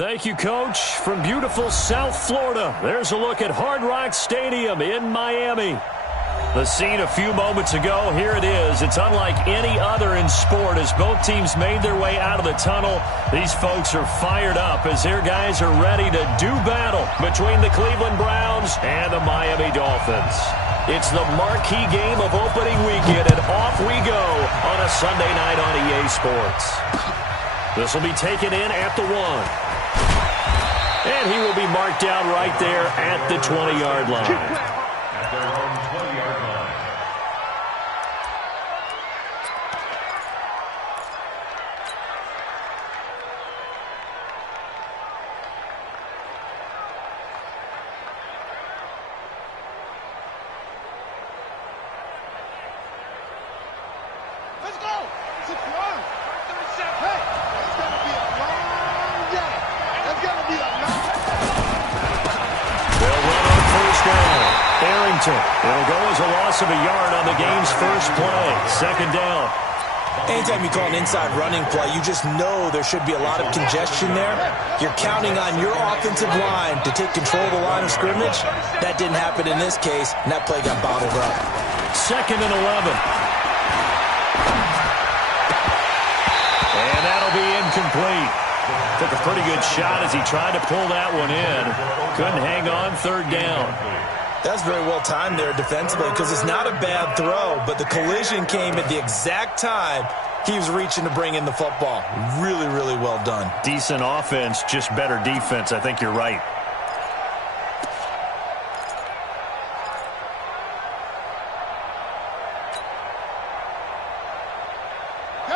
Thank you, Coach. From beautiful South Florida, there's a look at Hard Rock Stadium in Miami. The scene a few moments ago, here it is. It's unlike any other in sport as both teams made their way out of the tunnel. These folks are fired up as their guys are ready to do battle between the Cleveland Browns and the Miami Dolphins. It's the marquee game of opening weekend, and off we go on a Sunday night on EA Sports. This will be taken in at the 1. And he will be marked down right there at the 20-yard line. At their own 20-yard line. Let's go! It's a run! Hey, it's going to be a long day. It's going to be a long day. They'll run on first down. Arrington. It'll go as a loss of a yard on the game's first play. Second down. Anytime you call an inside running play, you just know there should be a lot of congestion there. You're counting on your offensive line to take control of the line of scrimmage. That didn't happen in this case, and that play got bottled up. Second and 11. And that'll be incomplete. Took a pretty good shot as he tried to pull that one in. Couldn't hang on, third down. That's very well timed there defensively because it's not a bad throw, but the collision came at the exact time he was reaching to bring in the football. Really, really well done. Decent offense, just better defense. I think you're right.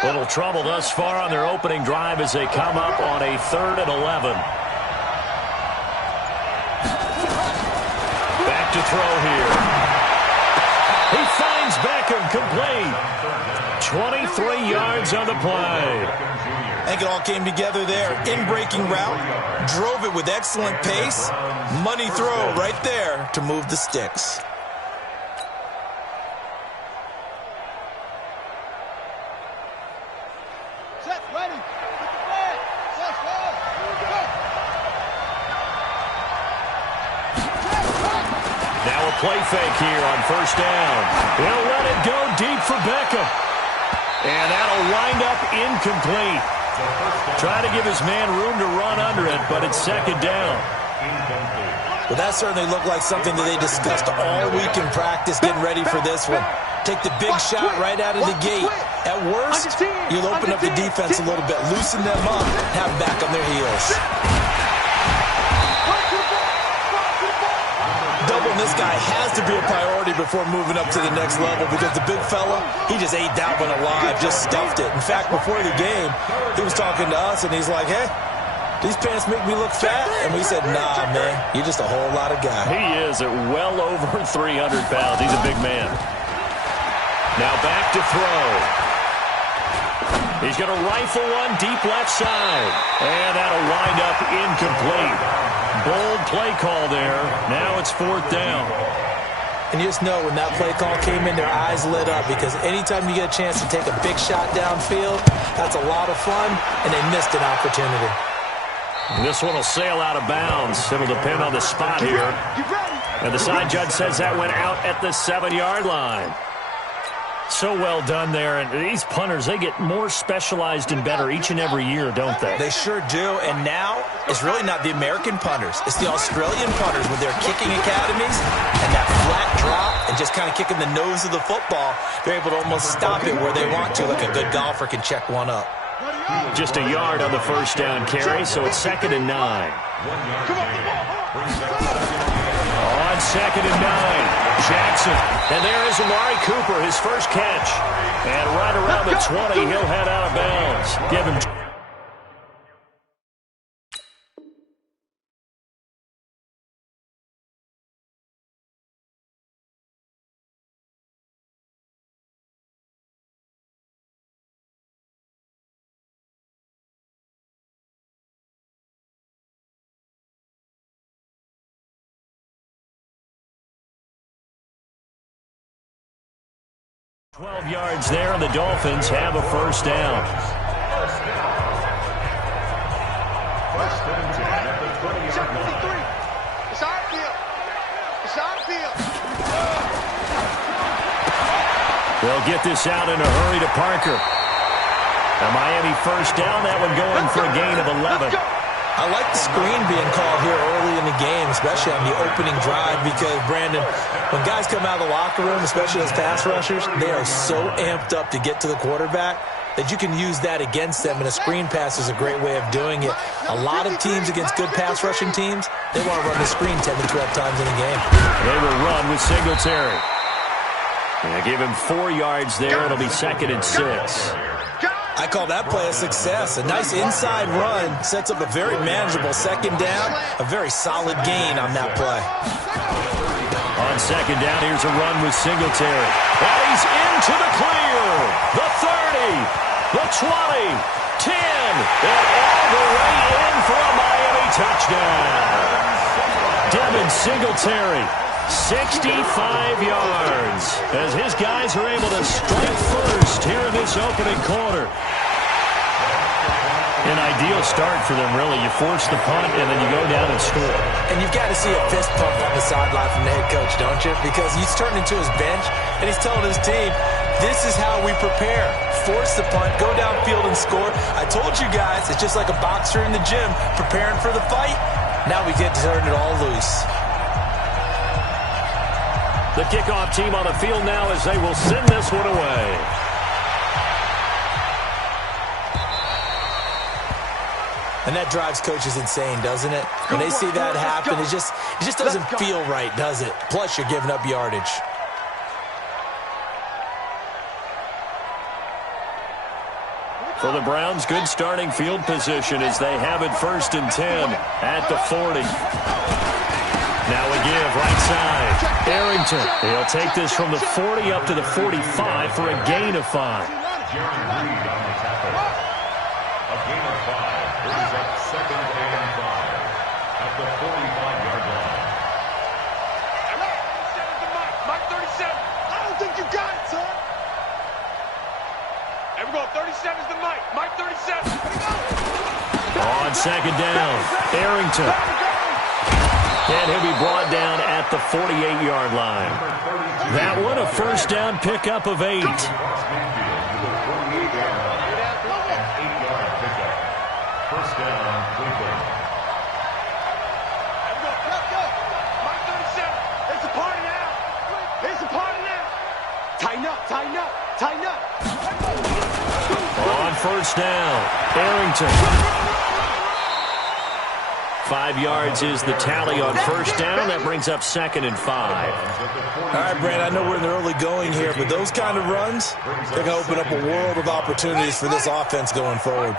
Little trouble thus far on their opening drive as they come up on a 3rd and 11. Back to throw here. He finds Beckham complete. 23 yards on the play. I think it all came together there. In-breaking route, drove it with excellent pace. Money throw right there to move the sticks. Set, ready. Get the flag. Set, forward. Go. Now a play fake here on first down. He'll let it go deep for Beckham. And that'll wind up incomplete. Try to give his man room to run under it, but it's second down. Well, that certainly looked like something that they discussed all week in practice getting ready for this one. Take the big shot right out of the gate. At worst, you'll open up the defense a little bit, loosen them up, have them back on their heels. Doubling this guy has to be a priority before moving up to the next level because the big fella, he just ate that one alive, just stuffed it. In fact, before the game, he was talking to us, and he's like, hey, these pants make me look fat? And we said, nah, man, you're just a whole lot of guy. He is at well over 300 pounds. He's a big man. Now back to throw. He's going to rifle one deep left side. And that'll wind up incomplete. Bold play call there. Now it's 4th down. And you just know when that play call came in, their eyes lit up because anytime you get a chance to take a big shot downfield, that's a lot of fun, and they missed an opportunity. This one will sail out of bounds. It'll depend on the spot here. And the side judge says that went out at the 7-yard line. So well done there. And these punters, they get more specialized and better each and every year, don't they? They sure do. And now it's really not the American punters. It's the Australian punters with their kicking academies and that flat drop and just kind of kicking the nose of the football. They're able to almost stop it where they want to, like a good golfer can check one up. Just a yard on the first down carry, so it's 2nd and 9. On 2nd and 9. Jackson. And there is Amari Cooper, his first catch. And right around the 20, he'll head out of bounds. Give him 12 yards there, and the Dolphins have a first down. Check 53. It's our field. It's our field. They'll get this out in a hurry to Parker. A Miami first down, that one going for a gain of 11. I like the screen being called here early in the game, especially on the opening drive, because, Brandon, when guys come out of the locker room, especially as pass rushers, they are so amped up to get to the quarterback that you can use that against them, and a screen pass is a great way of doing it. A lot of teams against good pass rushing teams, they want to run the screen 10 to 12 times in a game. They will run with Singletary. They give him 4 yards there. It'll be 2nd and 6. I call that play a success. A nice inside run sets up a very manageable second down, a very solid gain on that play. On second down, here's a run with Singletary. And he's into the clear. The 30, the 20, 10, and all the way in for a Miami touchdown. Devin Singletary, 65 yards, as his guys are able to strike first here in this opening quarter. An ideal start for them, really. You force the punt, and then you go down and score. And you've got to see a fist pump on the sideline from the head coach, don't you? Because he's turned into his bench, and he's telling his team, this is how we prepare. Force the punt, go downfield and score. I told you guys, it's just like a boxer in the gym preparing for the fight. Now we get to turn it all loose. The kickoff team on the field now as they will send this one away. And that drives coaches insane, doesn't it? When they see that happen, it just doesn't feel right, does it? Plus, you're giving up yardage. For the Browns, good starting field position as they have it 1st and 10 at the 40. Now a give, right side. Arrington. He'll take this from the 40 up to the 45 for a gain of 5. A gain of 5 brings up 2nd and 5 at the 45-yard line. Mike 37. I don't think you got it, son. There we go. 37 is the Mike. Mike 37. On second down, Arrington. And he'll be brought down at the 48-yard line. That one a first down pickup of 8. First down, Cleveland. Mike 37. It's a party now. It's a party now. Tighten up, tighten up, tighten up. On first down, Arrington. 5 yards is the tally on first down. That brings up 2nd and 5. All right, Brand, I know we're in the early going here, but those kind of runs, they're going to open up a world of opportunities for this offense going forward.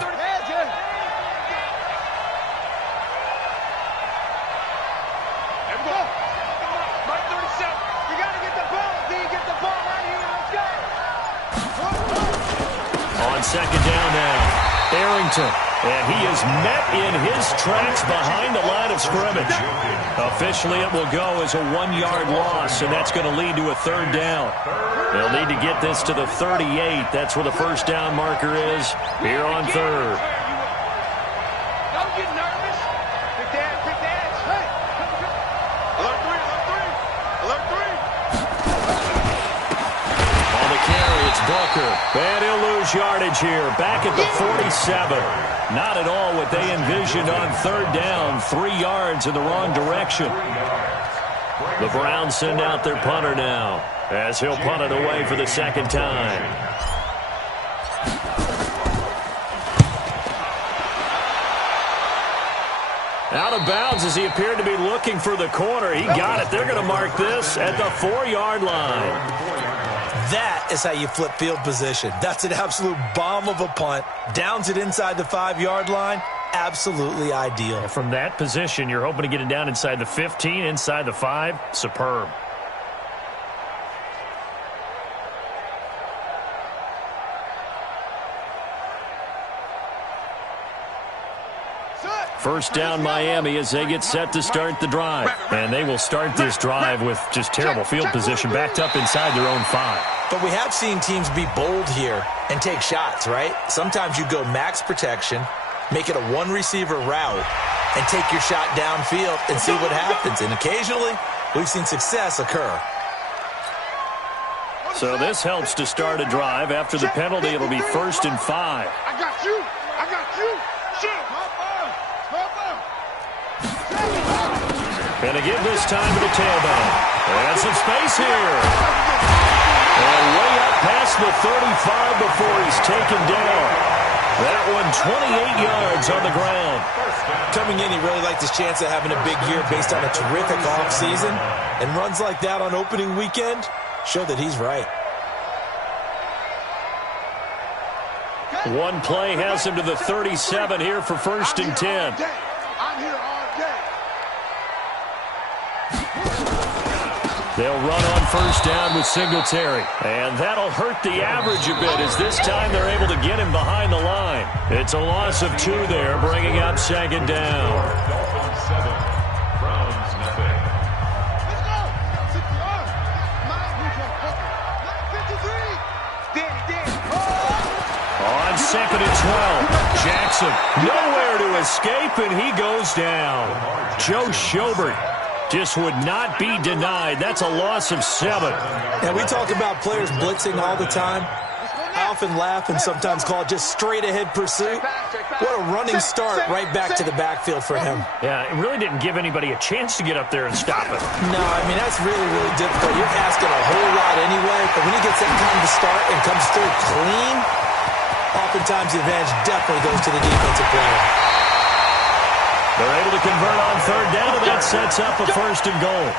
Second down now, Arrington, and he is met in his tracks behind the line of scrimmage. Officially, it will go as a 1-yard loss, and that's going to lead to a 3rd down. They'll need to get this to the 38. That's where the first down marker is here on 3rd. Don't get nervous. Big dad, big dad. Hey. Alert 3, alert 3. On the carry, it's Booker. And he'll lose yardage here. Back at the 47. Not at all what they envisioned on 3rd down. 3 yards in the wrong direction. The Browns send out their punter now, as he'll punt it away for the 2nd time. Out of bounds as he appeared to be looking for the corner. He got it. They're going to mark this at the 4-yard line. That is how you flip field position. That's an absolute bomb of a punt. Downs it inside the 5-yard line. Absolutely ideal. From that position, you're hoping to get it down inside the 15, inside the 5. Superb. First down Miami as they get set to start the drive. And they will start this drive with just terrible field position, backed up inside their own 5. But we have seen teams be bold here and take shots, right? Sometimes you go max protection, Make it a one-receiver route and take your shot downfield and see what happens. And occasionally, we've seen success occur. So this helps to start a drive. After the penalty, it'll be 1st and 5. I got you. I got you. Shoot. Gonna give this time to the tailback. And some space here. And way up past the 35 before he's taken down. That one 28 yards on the ground. Coming in, he really liked his chance of having a big year based on a terrific offseason. And runs like that on opening weekend show that he's right. One play has him to the 37 here for 1st and 10. I'm here all day. They'll run on 1st down with Singletary. And that'll hurt the average a bit as this time they're able to get him behind the line. It's a loss of 2 there, bringing up 2nd down. Dolphins 7, Browns nothing. Let's go. 6 yards. On 2nd and 12, Jackson nowhere to escape, and he goes down. Joe Schobert just would not be denied. That's a loss of 7. And we talk about players blitzing all the time. I often laugh and sometimes call it just straight-ahead pursuit. What a running start right back to the backfield for him. Yeah, it really didn't give anybody a chance to get up there and stop it. No, I mean, that's really, really difficult. You're asking a whole lot anyway, but when he gets that kind of start and comes through clean, oftentimes the advantage definitely goes to the defensive player. They're able to convert on 3rd down, and that sets up a 1st and goal.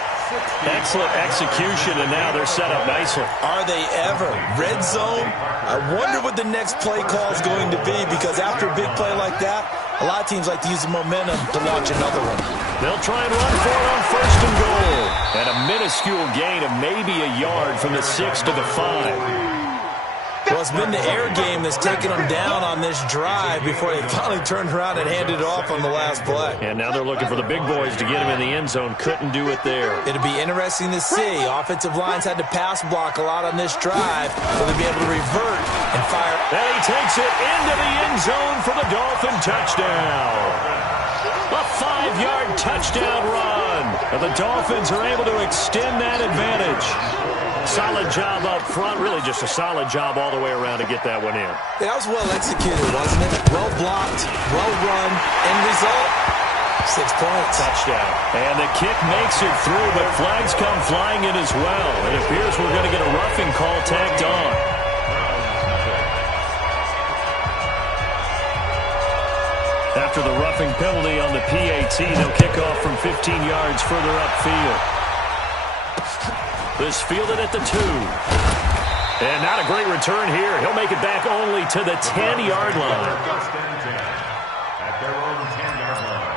Excellent execution, and now they're set up nicely. Are they ever? Red zone? I wonder what the next play call is going to be, because after a big play like that, a lot of teams like to use the momentum to launch another one. They'll try and run for it on 1st and goal. And a minuscule gain of maybe a yard from the 6 to the 5. Well, it's been the air game that's taken them down on this drive before they finally turned around and handed it off on the last play. And now they're looking for the big boys to get him in the end zone. Couldn't do it there. It'll be interesting to see. Offensive lines had to pass block a lot on this drive. Will they be able to revert and fire? And he takes it into the end zone for the Dolphin touchdown. A 5-yard touchdown run. And the Dolphins are able to extend that advantage. Solid job up front. Really just a solid job all the way around to get that one in. That was well executed, wasn't it? Well blocked, well run. End result, 6 points. Touchdown. And the kick makes it through, but flags come flying in as well. It appears we're going to get a roughing call tacked on. After the roughing penalty on the PAT, they'll kick off from 15 yards further upfield. This fielded at the 2. And not a great return here. He'll make it back only to the 10-yard line. At their own 10-yard line.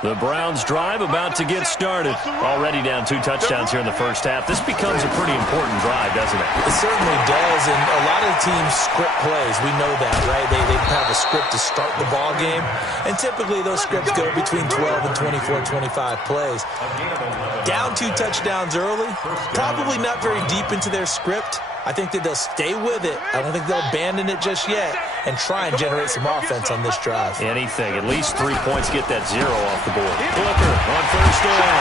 The Browns drive about to get started. Already down 2 touchdowns here in the first half. This becomes a pretty important drive, doesn't it? It certainly does, and a lot of the teams script plays. We know that, right? They have a script to start the ball game, and typically those scripts go between 12 and 24, 25 plays. Down 2 touchdowns early, probably not very deep into their script. I think that they'll stay with it. I don't think they'll abandon it just yet and try and generate some offense on this drive. Anything. At least 3 points, get that 0 off the board. Booker on 1st down.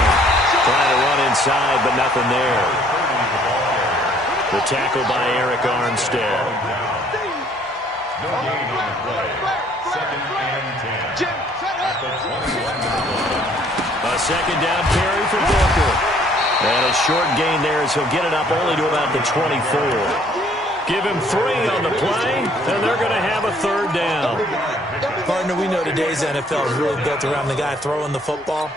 Trying to run inside, but nothing there. The tackle by Eric Armstead. No gain on the play. 2nd and 10. At the 21-yard line. A 2nd down carry for Booker. And a short gain there as he'll get it up only to about the 24. Give him 3 on the play, and they're going to have a 3rd down. Partner, we know today's NFL is really built around the guy throwing the football.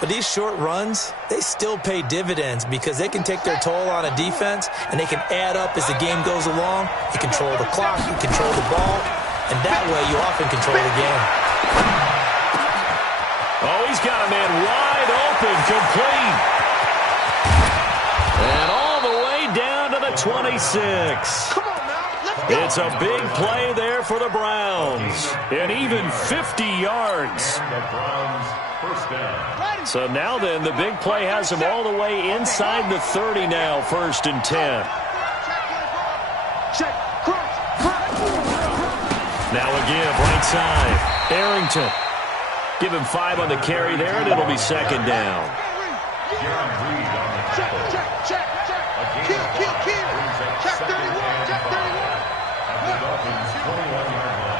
But these short runs, they still pay dividends because they can take their toll on a defense, and they can add up as the game goes along. You control the clock, you control the ball, and that way you often control the game. Oh, he's got a man wide open, complete. And all the way down to the 26. Come on now, let's It's a big play there for the Browns. And even 50 yards. And the Browns first down. So now then, the big play has them all the way inside the 30 now, 1st and 10. Now a give, right side. Arrington. Give him 5 on the carry there, and it'll be 2nd down. Check. Check 31. Check 31.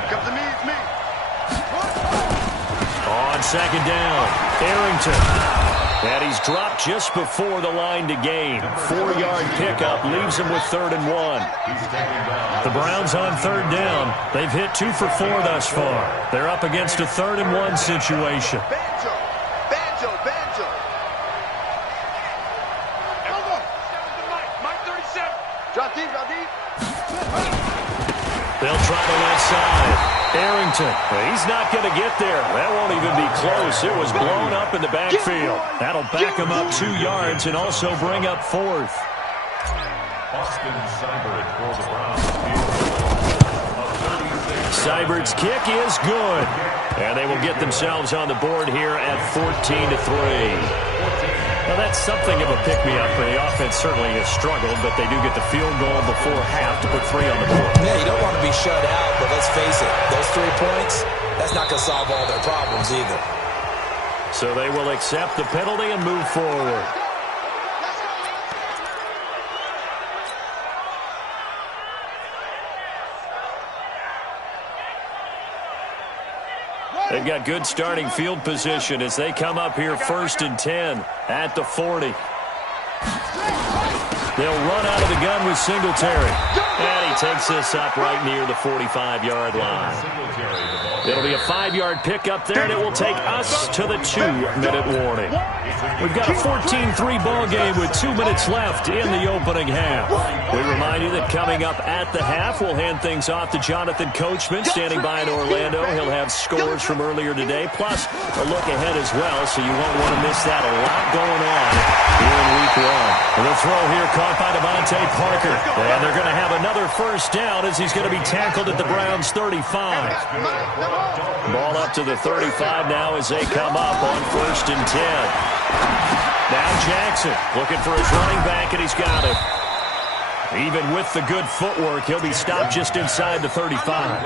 Come to me, it's me. On 2nd down, Arrington. And he's dropped just before the line to gain. 4-yard pickup leaves him with 3rd and 1. The Browns on 3rd down. They've hit 2 for 4 thus far. They're up against a 3rd and 1 situation. Banjo. Mike 37. Drop deep. They'll try the left side. Arrington, he's not going to get there. That won't even be close. It was blown up in the backfield. That'll back him up 2 yards and also bring up 4th. Austin Seibert for the Browns. Seibert's kick is good. And they will get themselves on the board here at 14-3. Now, that's something of a pick-me-up, for the offense certainly has struggled, but they do get the field goal before half to put 3 on the board. Yeah, you don't want to be shut out, but let's face it, those 3 points, that's not going to solve all their problems either. So they will accept the penalty and move forward. They've got good starting field position as they come up here 1st and 10 at the 40. They'll run out of the gun with Singletary. And he takes this up right near the 45-yard line. It'll be a 5-yard pickup there, and it will take us to the 2-minute warning. We've got a 14-3 ball game with 2 minutes left in the opening half. We remind you that coming up at the half, we'll hand things off to Jonathan Coachman, standing by in Orlando. He'll have scores from earlier today, plus a look ahead as well, so you won't want to miss that. A lot going on here in week 1. The throw here caught by Devontae Parker, and they're going to have another 1st down as he's going to be tackled at the Browns' 35. Ball up to the 35 now as they come up on 1st and 10. Now Jackson looking for his running back, and he's got it. Even with the good footwork, he'll be stopped just inside the 35.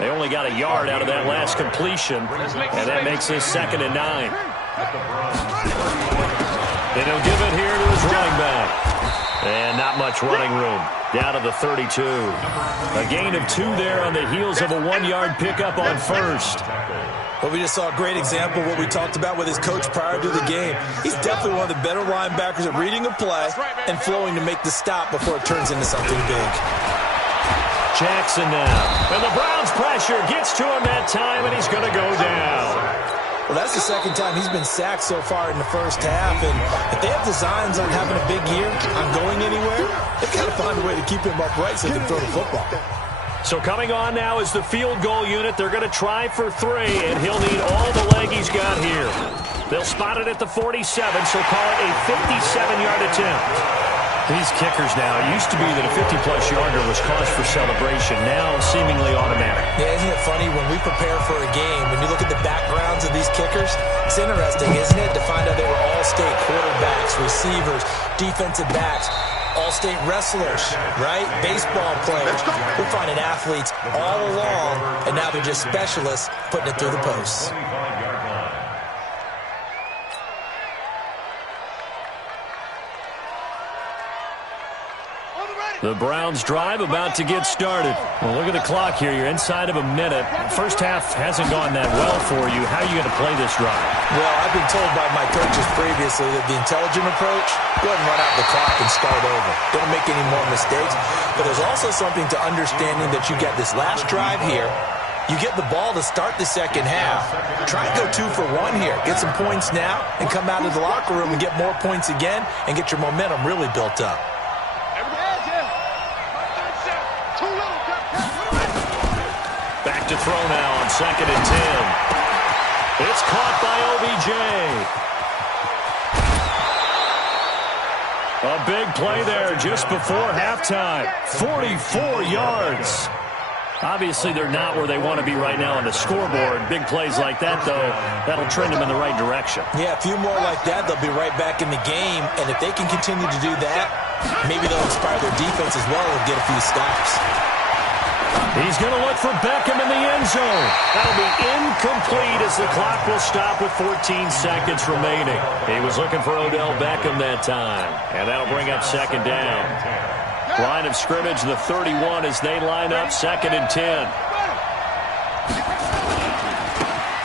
They only got a yard out of that last completion, and that makes this 2nd and 9. And he'll give it here to his running back. And not much running room. Down to the 32. A gain of 2 there on the heels of a 1-yard pickup on 1st. Well, we just saw a great example of what we talked about with his coach prior to the game. He's definitely one of the better linebackers at reading a play and flowing to make the stop before it turns into something big. Jackson now. And the Browns pressure gets to him that time, and he's going to go down. Well, that's the 2nd time he's been sacked so far in the 1st half, and if they have designs on having a big year, on going anywhere, they've got to find a way to keep him upright so they can throw the football. So coming on now is the field goal unit. They're going to try for 3, and he'll need all the leg he's got here. They'll spot it at the 47, so call it a 57-yard attempt. These kickers now, it used to be that a 50-plus yarder was cause for celebration, now seemingly automatic. Yeah, isn't it funny when we prepare for a game, when you look at the backgrounds of these kickers, it's interesting, isn't it, to find out they were all-state quarterbacks, receivers, defensive backs, all-state wrestlers, right? Baseball players. We're finding athletes all along, and now they're just specialists putting it through the posts. The Browns drive about to get started. Well, look at the clock here. You're inside of a minute. First half hasn't gone that well for you. How are you going to play this drive? Well, I've been told by my coaches previously that the intelligent approach, go ahead and run out the clock and start over. Don't make any more mistakes. But there's also something to understanding that you get this last drive here. You get the ball to start the 2nd half. Try and go 2 for 1 here. Get some points now and come out of the locker room and get more points again and get your momentum really built up. Back to throw now on 2nd and 10. It's caught by OBJ. A big play there just before halftime. 44 yards. Obviously, they're not where they want to be right now on the scoreboard. Big plays like that, though, that'll trend them in the right direction. Yeah, a few more like that, they'll be right back in the game. And if they can continue to do that, maybe they'll inspire their defense as well and get a few stops. He's going to look for Beckham in the end zone. That'll be incomplete as the clock will stop with 14 seconds remaining. He was looking for Odell Beckham that time. And that'll bring up second down. Line of scrimmage, the 31 as they line up, 2nd and 10.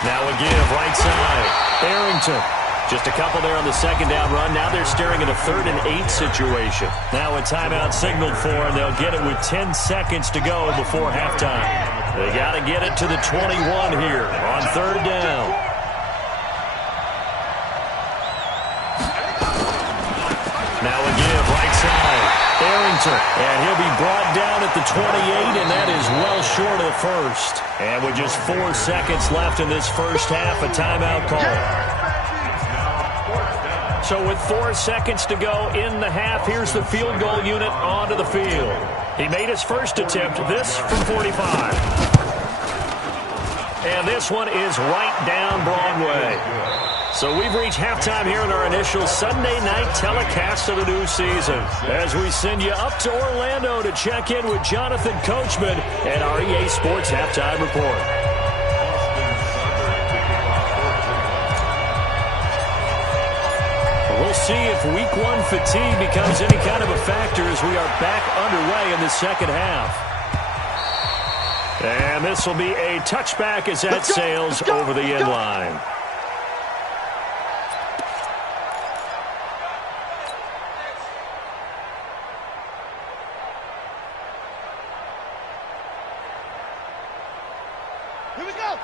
Now a give, right side. Arrington. Just a couple there on the second down run. Now they're staring at a 3rd and 8 situation. Now a timeout signaled for, and they'll get it with 10 seconds to go before halftime. They got to get it to the 21 here on 3rd down. Now a give, right side. Arrington, and he'll be brought down at the 28, and that is well short of the first. And with just 4 seconds left in this first half, a timeout call. So with 4 seconds to go in the half, here's the field goal unit onto the field. He made his first attempt, this from 45. And this one is right down Broadway. So we've reached halftime here in our initial Sunday night telecast of the new season, as we send you up to Orlando to check in with Jonathan Coachman and our EA Sports Halftime Report. We'll see if Week 1 fatigue becomes any kind of a factor as we are back underway in the second half. And this will be a touchback as that sails over the end line.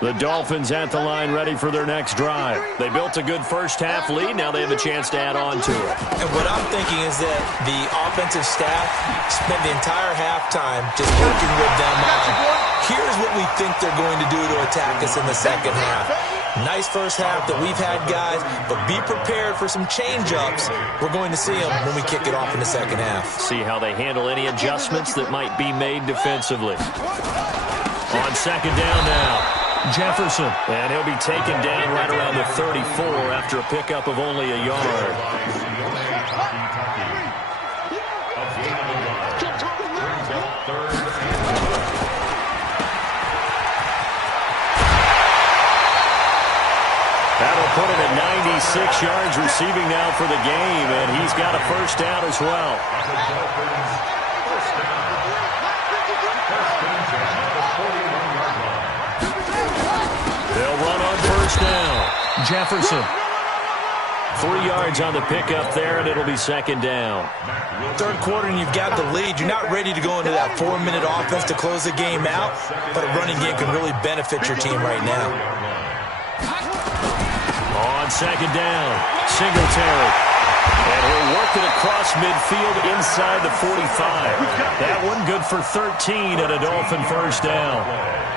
The Dolphins at the line ready for their next drive. They built a good first half lead. Now they have a chance to add on to it. And what I'm thinking is that the offensive staff spent the entire halftime just working with them on, here's what we think they're going to do to attack us in the second half. Nice first half that we've had, guys, but be prepared for some change-ups. We're going to see them when we kick it off in the second half. See how they handle any adjustments that might be made defensively. On second down now. Jefferson, and he'll be taken down right around the 34 after a pickup of only a yard. That'll put him at 96 yards receiving now for the game, and he's got a first down as well. They'll run on first down. Jefferson. 3 yards on the pickup there, and it'll be second down. Third quarter, and you've got the lead. You're not ready to go into that 4-minute offense to close the game out, but a running game can really benefit your team right now. On second down, Singletary. And he'll work it across midfield inside the 45. That one good for 13 and a Dolphin first down.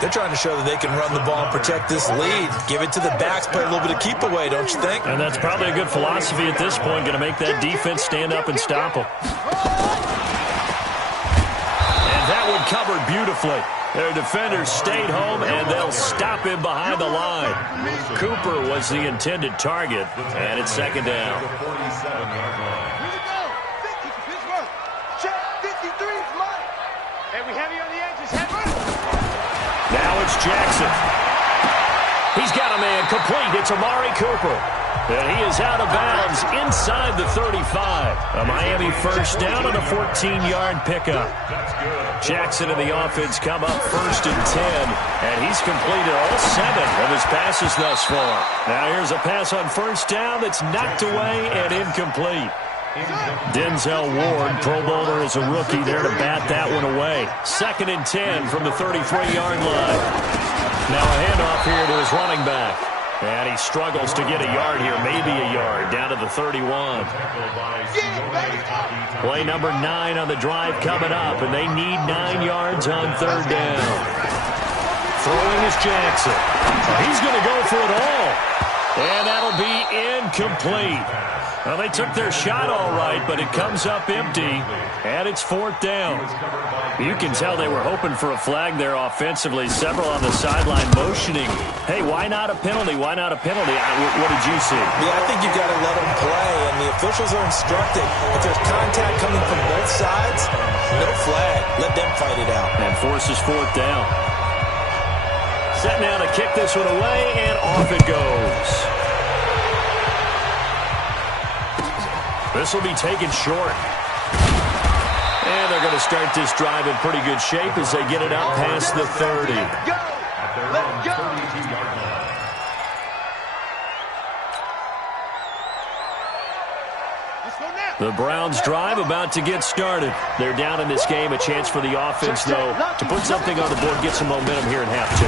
They're trying to show that they can run the ball and protect this lead. Give it to the backs, play a little bit of keep away, don't you think? And that's probably a good philosophy at this point, going to make that defense stand up and stop them. And that one covered beautifully. Their defenders stayed home, and they'll stop him behind the line. Cooper was the intended target, and it's second down. Now it's Jackson. He's got a man complete. It's Amari Cooper. And he is out of bounds inside the 35. A Miami first down on a 14-yard pickup. Jackson and the offense come up first and 10. And he's completed all 7 of his passes thus far. Now here's a pass on first down that's knocked away and incomplete. Denzel Ward, Pro Bowler as a rookie, there to bat that one away. Second and 10 from the 33-yard line. Now a handoff here to his running back. And he struggles to get a yard here, maybe a yard, down to the 31. Play number 9 on the drive coming up, and they need 9 yards on third down. Throwing is Jackson. He's going to go for it all. And that'll be incomplete. Well, they took their shot all right, but it comes up empty, and it's 4th down. You can tell they were hoping for a flag there offensively. Several on the sideline motioning. Hey, why not a penalty? Why not a penalty? What did you see? Yeah, I think you've got to let them play, and the officials are instructed. If there's contact coming from both sides, no flag. Let them fight it out. And forces 4th down. Set now to kick this one away, and off it goes. This will be taken short. And they're going to start this drive in pretty good shape as they get it out past the 30. Let's go. The Browns drive about to get started. They're down in this game. A chance for the offense, though, to put something on the board, get some momentum here in half 2.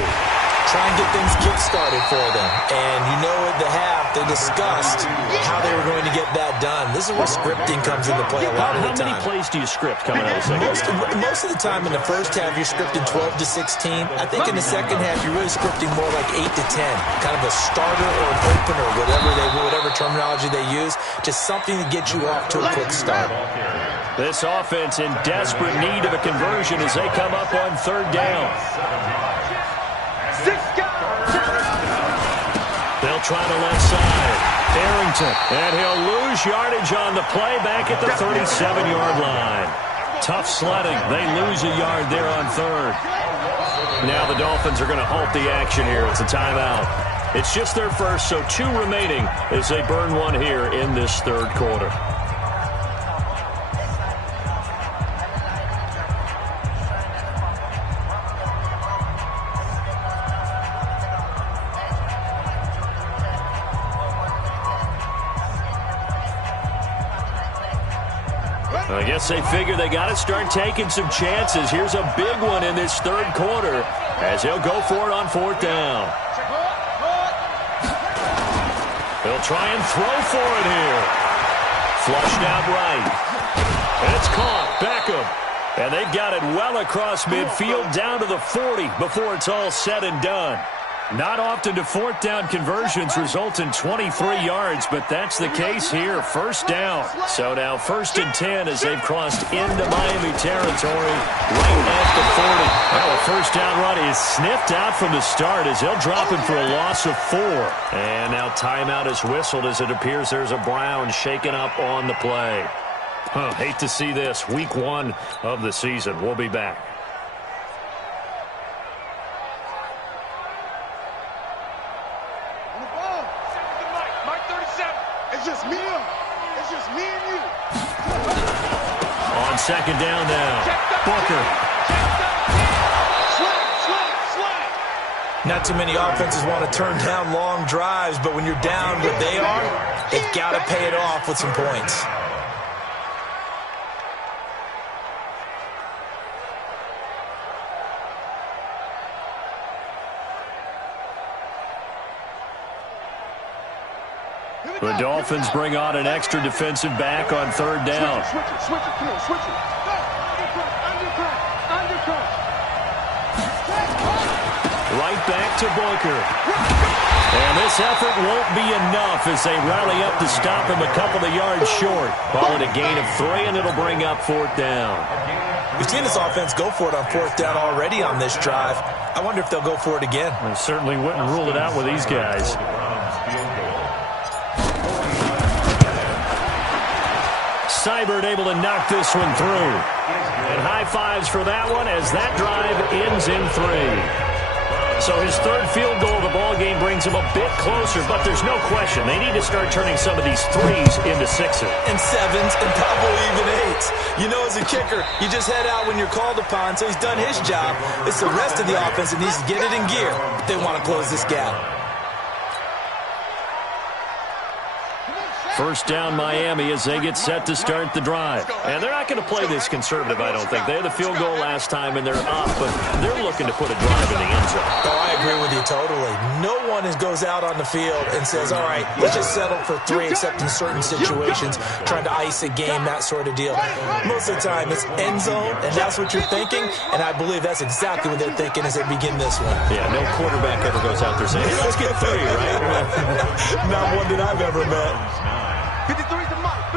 Try and get things kick-started for them. And you know at the half, they discussed how they were going to get that done. This is where scripting comes into play a lot of the time. How many plays do you script coming out of the second? Most of the time in the first half, you're scripting 12 to 16. I think in the second half, you're really scripting more like 8 to 10. Kind of a starter or an opener, whatever terminology they use. Just something to get you off to a quick start. This offense in desperate need of a conversion as they come up on 3rd down. They'll try the left side. Arrington, and he'll lose yardage on the play back at the 37-yard line. Tough sledding. They lose a yard there on 3rd. Now the Dolphins are going to halt the action here. It's a timeout. It's just their first, so 2 remaining as they burn one here in this 3rd quarter. I guess they figure they got to start taking some chances. Here's a big one in this 3rd quarter as he'll go for it on 4th down. He'll try and throw for it here. Flushed out right. And it's caught. Beckham. And they've got it well across midfield down to the 40 before it's all said and done. Not often do 4th down conversions result in 23 yards, but that's the case here. 1st down. So now 1st and 10 as they've crossed into Miami territory right at the 40. Well, a 1st down run is sniffed out from the start as they'll drop him for a loss of 4. And now timeout is whistled as it appears there's a Brown shaken up on the play. Hate to see this. Week 1 of the season. We'll be back. It's just me and you. On 2nd down now. Booker. Not too many offenses want to turn down long drives, but when you're down what they are, they've got to pay it off with some points. The Dolphins bring on an extra defensive back on 3rd down. Switch it, come on, switch it. Go, undercut. Right back to Booker. And this effort won't be enough as they rally up to stop him a couple of yards short. Call it a gain of 3, and it'll bring up 4th down. We've seen this offense go for it on 4th down already on this drive. I wonder if they'll go for it again. I certainly wouldn't rule it out with these guys. Seibert able to knock this one through. And high fives for that one as that drive ends in 3. So his 3rd field goal of the ball game brings him a bit closer, but there's no question they need to start turning some of these 3s into 6s. And 7s and probably even 8s. You know, as a kicker, you just head out when you're called upon, so he's done his job. It's the rest of the offense that needs to get it in gear if they want to close this gap. 1st down Miami as they get set to start the drive. And they're not going to play this conservative, I don't think. They had the field goal last time, and they're up, but they're looking to put a drive in the end zone. Oh, I agree with you totally. No one goes out on the field and says, all right, let's just settle for 3, except in certain situations, trying to ice a game, that sort of deal. Most of the time, it's end zone, and that's what you're thinking, and I believe that's exactly what they're thinking as they begin this one. Yeah, no quarterback ever goes out there saying, hey, let's get 3, right? Not one that I've ever met. 53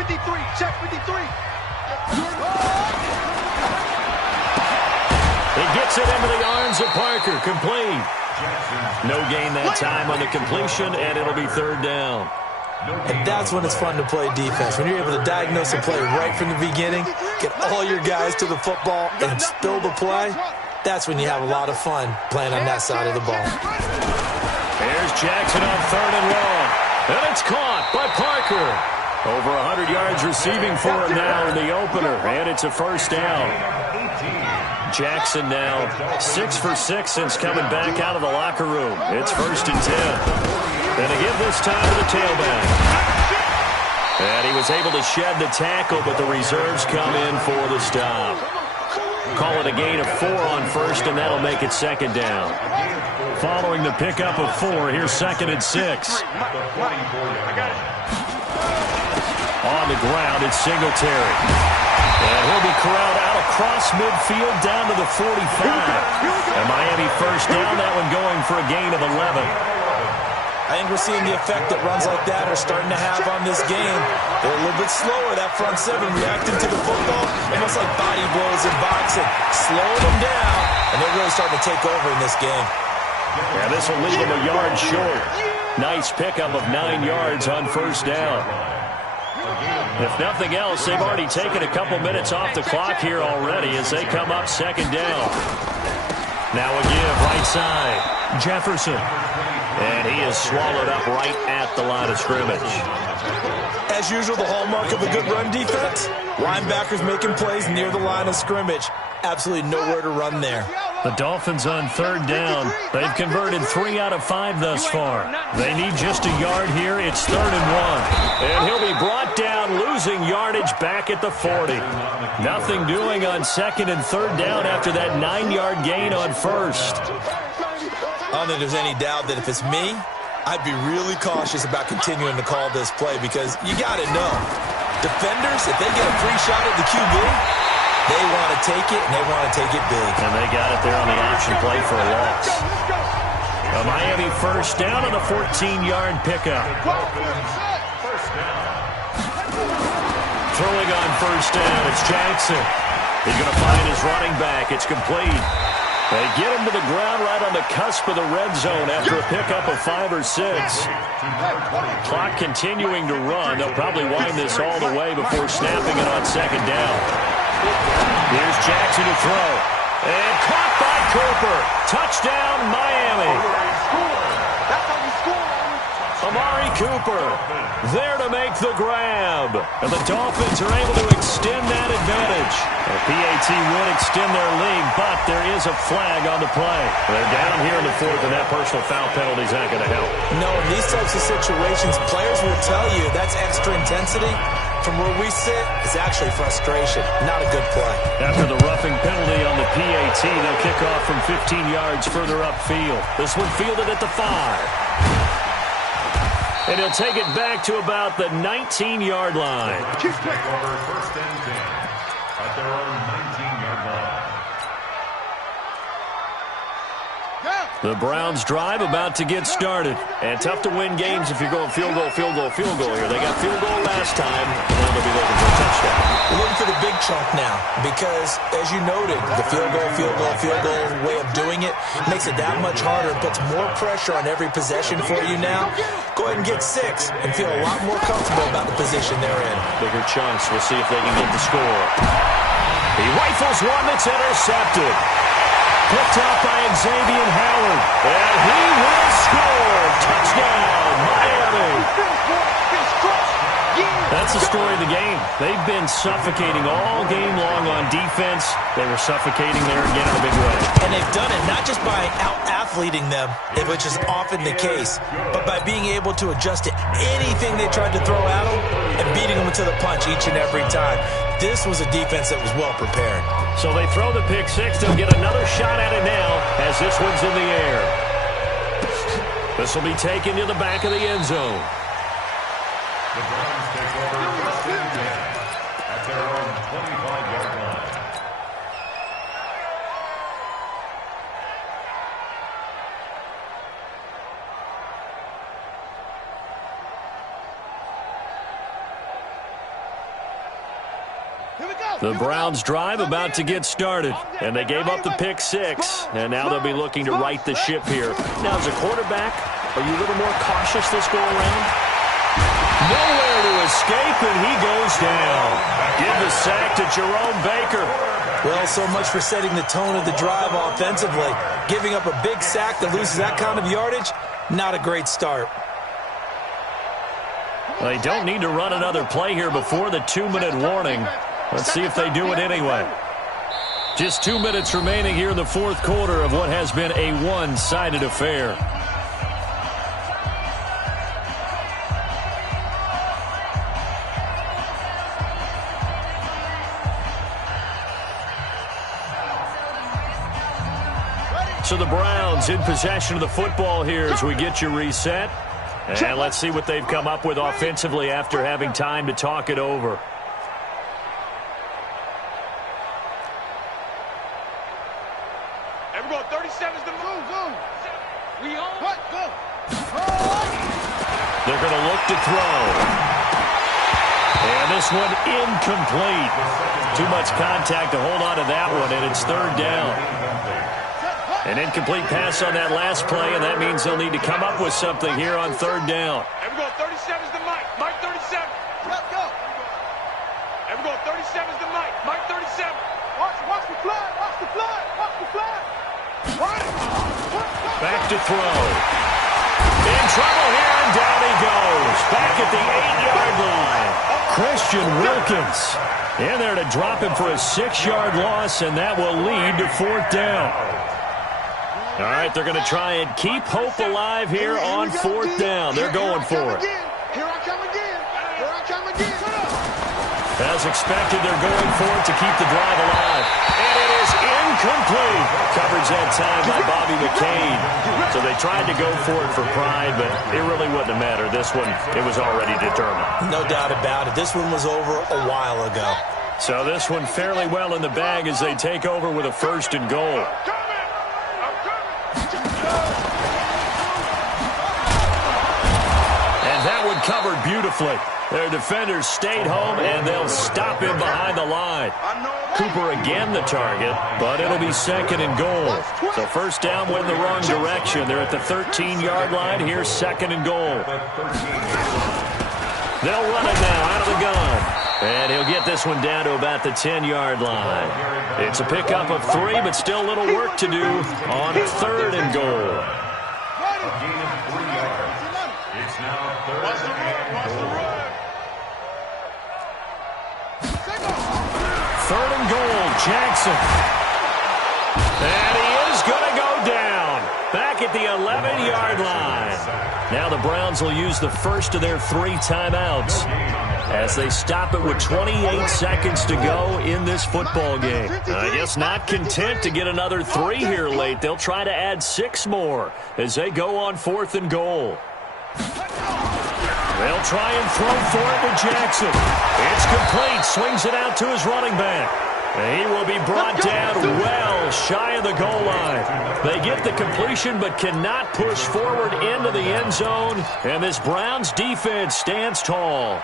53. Check 53. He gets it into the arms of Parker. Complete. No gain that time on the completion, and it'll be third down. And that's when it's fun to play defense. When you're able to diagnose a play right from the beginning, get all your guys to the football, and spill the play, that's when you have a lot of fun playing on that side of the ball. Here's Jackson on third and long. And it's caught by Parker. Over 100 yards receiving for him now in the opener, and it's a first down. Jackson now 6 for 6 since coming back out of the locker room. It's first and 10. And to give this time to the tailback. And he was able to shed the tackle, but the reserves come in for the stop. Call it a gain of 4 on first, and that'll make it second down. Following the pickup of 4, here's second and 6. On the ground, it's Singletary. And he'll be corralled out across midfield down to the 45. And Miami first down, that one going for a gain of 11. I think we're seeing the effect that runs like that are starting to have on this game. They're a little bit slower, that front seven, reacting to the football, almost like body blows in boxing, slowing them down, and they're really starting to take over in this game. Yeah, this will leave them a yard short. Nice pickup of 9 yards on first down. If nothing else, they've already taken a couple minutes off the clock here already as they come up second down. Now a give right side. Jefferson. And he is swallowed up right at the line of scrimmage. As usual, the hallmark of a good run defense, linebackers making plays near the line of scrimmage. Absolutely nowhere to run there. The Dolphins on third down. They've converted 3 out of 5 thus far. They need just a yard here. It's third and 1. And he'll be brought down, losing yardage back at the 40. Nothing doing on second and third down after that 9-yard gain on first. I don't think there's any doubt that if it's me, I'd be really cautious about continuing to call this play because you got to know, defenders, if they get a free shot at the QB, they want to take it, and they want to take it big. And they got it there on the option play for a loss. A Miami first down on the 14-yard pickup. Throwing on first down, it's Jackson. He's going to find his running back. It's complete. They get him to the ground right on the cusp of the red zone after a pickup of 5 or 6. Clock continuing to run. They'll probably wind this all the way before snapping it on second down. Here's Jackson to throw. And caught by Cooper. Touchdown, Miami. Amari Cooper there to make the grab. And the Dolphins are able to extend that advantage. The PAT would extend their lead, but there is a flag on the play. They're down here in the 4th, and that personal foul penalty is not going to help. No, in these types of situations, players will tell you that's extra intensity. From where we sit, it's actually frustration. Not a good play. After the roughing penalty on the PAT, they'll kick off from 15 yards further upfield. This one fielded at the 5. And he'll take it back to about the 19-yard line. Take over first and 10 at their own 19-yard line. The Browns drive about to get started. And tough to win games if you're going field goal, field goal, field goal here. They got field goal last time. Now they'll be looking for a touchdown. We're looking for the big chunk now because, as you noted, the field goal way of doing it makes it that much harder and puts more pressure on every possession for you now. Go ahead and get 6 and feel a lot more comfortable about the position they're in. Bigger chunks. We'll see if they can get the score. He rifles one that's intercepted. Picked up by Xavier Howard. And he will score. Touchdown, Miami. That's the story of the game. They've been suffocating all game long on defense. They were suffocating there again in a big way. And they've done it not just by out-athleting them, which is often the case, but by being able to adjust to anything they tried to throw at them and beating them to the punch each and every time. This was a defense that was well prepared. So they throw the pick 6. They'll get another shot at it now as this one's in the air. This will be taken to the back of the end zone. The Browns take over first and 10 at their own 25-yard line. The Browns drive about to get started, and they gave up the pick six, and now they'll be looking to right the ship here. Now, as a quarterback, are you a little more cautious this go around? Nowhere to escape, and he goes down. Give the sack to Jerome Baker. Well, so much for setting the tone of the drive offensively. Giving up a big sack that loses that kind of yardage, not a great start. They don't need to run another play here before the 2-minute warning. Let's see if they do it anyway. Just 2 minutes remaining here in the fourth quarter of what has been a one-sided affair. So the Browns in possession of the football here as we get you reset. And let's see what they've come up with offensively after having time to talk it over. Everyone, 37's the move. We on. What? Go. They're going to look to throw. And this one incomplete. Too much contact to hold on to that one, and it's third down. An incomplete pass on that last play, and that means they'll need to come up with something here on third down. Everyone, 37's the Mike. Mike 37. Let's go. Everyone, 37's the Mike. Mike 37. Watch the flag. Watch the flag. Watch the flag. Back to throw. In trouble here, and down he goes. Back at the 8-yard line. Christian Wilkins in there to drop him for a 6-yard loss, and that will lead to fourth down. All right, they're going to try and keep hope alive here on fourth down. They're going for it. Here I come again. Here I come again. As expected, they're going for it to keep the drive alive. And it is incomplete. Coverage that time by Bobby McCain. So they tried to go for it for pride, but it really wouldn't have mattered. This one, it was already determined. No doubt about it. This one was over a while ago. So this one fairly well in the bag as they take over with a first and goal. And that one covered beautifully. Their defenders stayed home, and they'll stop him behind the line. Cooper again the target, but it'll be second and goal. So first down went in the wrong direction. They're at the 13-yard line. Here's second and goal. They'll run it now out of the gun. And he'll get this one down to about the 10-yard line. It's a pickup of 3, but still a little work to do on third and goal. A gain of 3 yards. It's now third and goal. Third and goal, Jackson. And he is going to go down. Back at the 11-yard line. Now the Browns will use the first of their 3 timeouts as they stop it with 28 seconds to go in this football game. I guess not content to get another 3 here late. They'll try to add 6 more as they go on fourth and goal. They'll try and throw for it with Jackson. It's complete. Swings it out to his running back. And he will be brought down well shy of the goal line. They get the completion but cannot push forward into the end zone. And this Browns defense stands tall.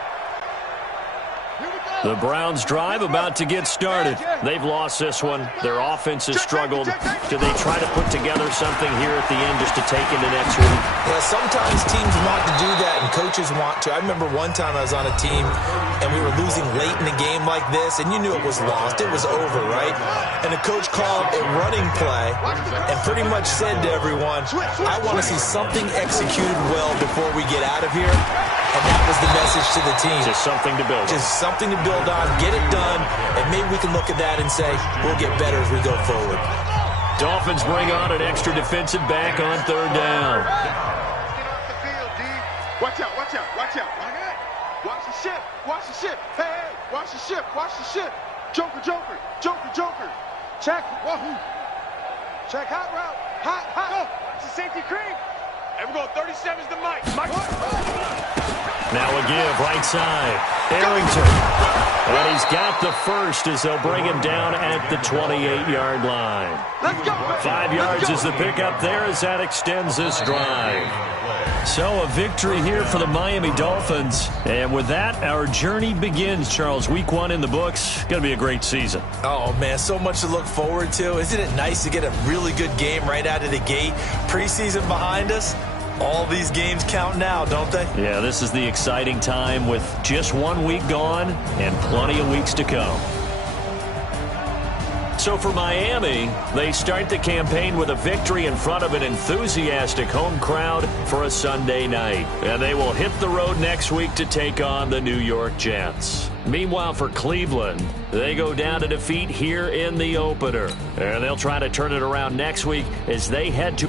The Browns drive about to get started. They've lost this one. Their offense has struggled. Do they try to put together something here at the end just to take into next week? Yeah, sometimes teams want to do that and coaches want to. I remember one time I was on a team and we were losing late in a game like this, and you knew it was lost. It was over, right? And the coach called a running play and pretty much said to everyone, I want to see something executed well before we get out of here. And that was the message to the team. Just something to build on. Just something to build on, get it done, and maybe we can look at that and say, we'll get better as we go forward. Dolphins bring on an extra defensive back on third down. Get off the field, D. Watch out, watch out, watch out. Watch the ship, watch the ship. Hey, watch the ship, watch the ship. Joker, Joker, Joker, Joker. Check, wahoo. Check, hot route, hot. It's a safety cream. Everyone, 37's the Mike. Now a give, right side. Arrington. And he's got the first as they'll bring him down at the 28-yard line. Let's go. 5 yards is the pickup there as that extends this drive. So a victory here for the Miami Dolphins. And with that, our journey begins, Charles. Week 1 in the books. Going to be a great season. Oh, man, so much to look forward to. Isn't it nice to get a really good game right out of the gate? Preseason behind us. All these games count now, don't they? Yeah, this is the exciting time with just 1 week gone and plenty of weeks to come. So for Miami, they start the campaign with a victory in front of an enthusiastic home crowd for a Sunday night. And they will hit the road next week to take on the New York Jets. Meanwhile, for Cleveland, they go down to defeat here in the opener. And they'll try to turn it around next week as they head to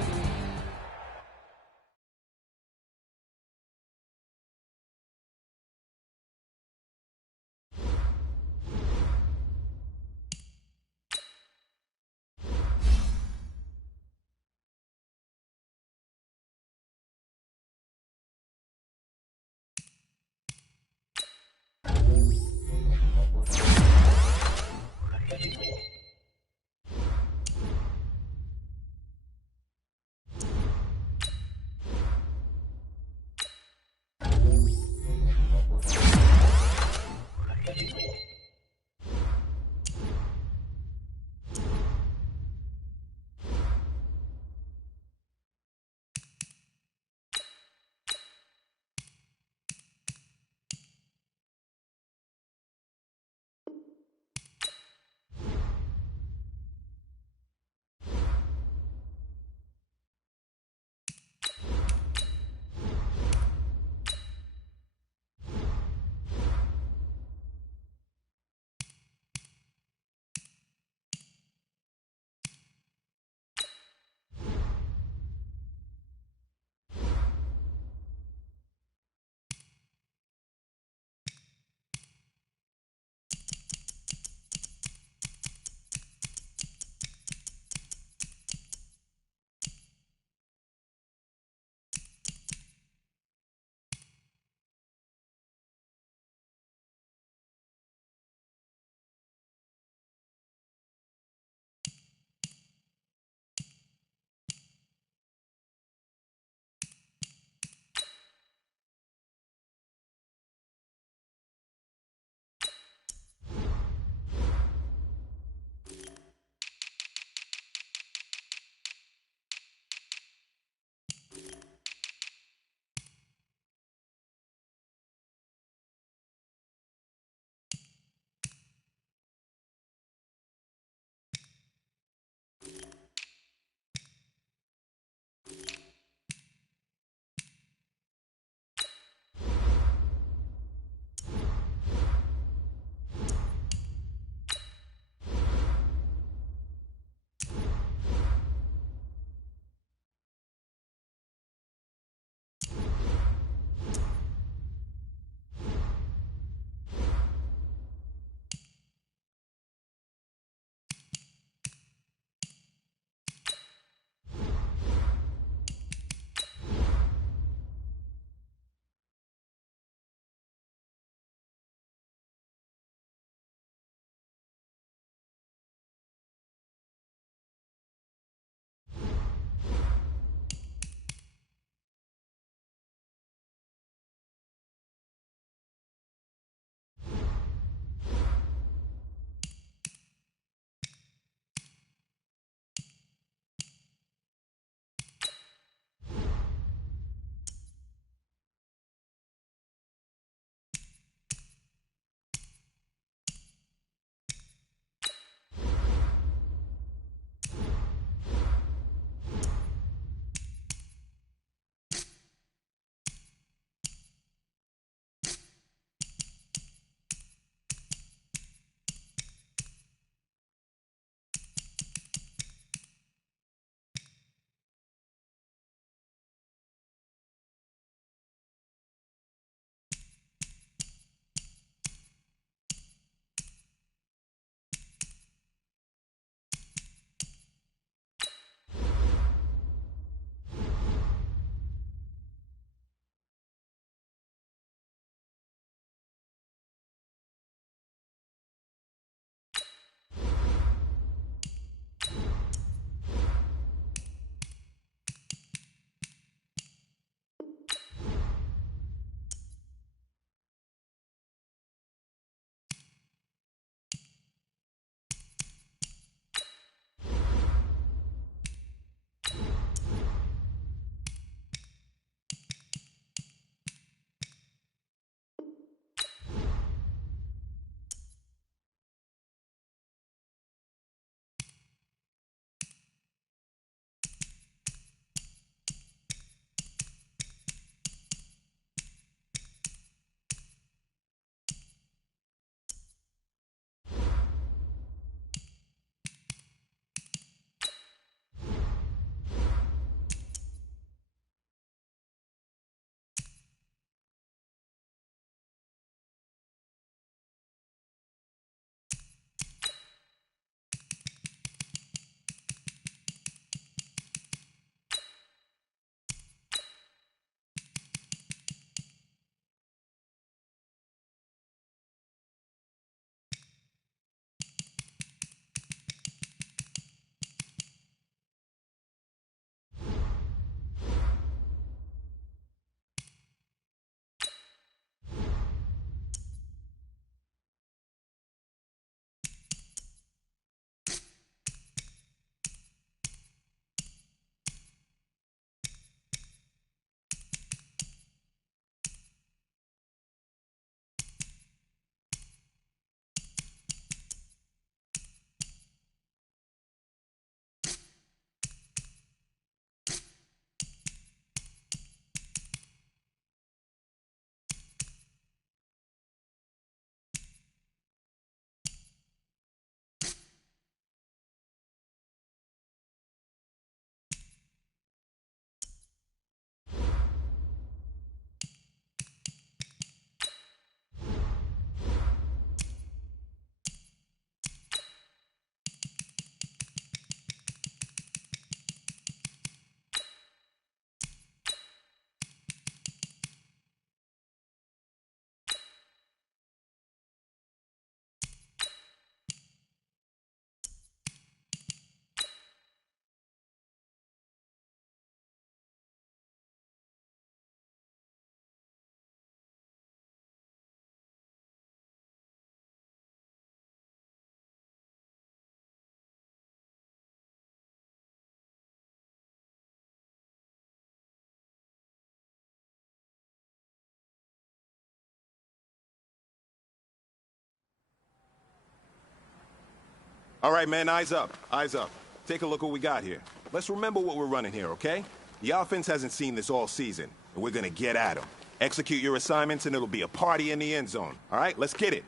All right, man, eyes up, eyes up. Take a look what we got here. Let's remember what we're running here, okay? The offense hasn't seen this all season, and we're gonna get at them. Execute your assignments, and it'll be a party in the end zone. All right, let's get it.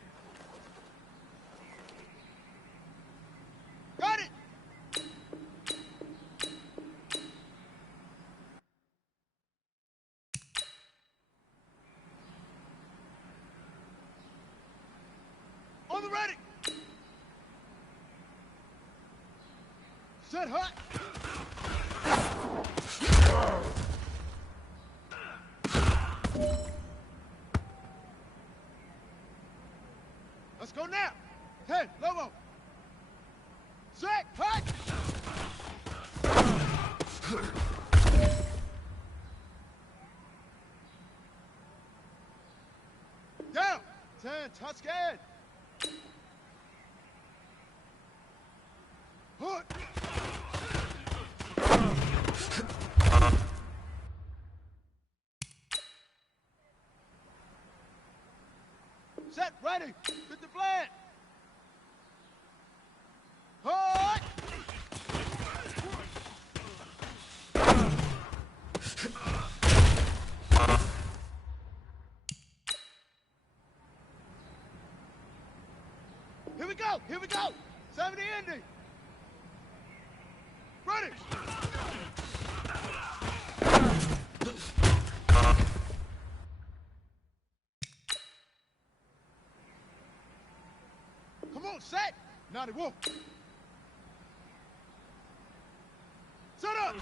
Got it! On the ready! Set hot! Let's go now! 10, Lobo! Set, hot! Down! 10, Tuscan! Hood! Set, ready! Hit the blend! Hard! Here we go! Here we go! 70 ending! Ready! Come on, set! 91. Set up!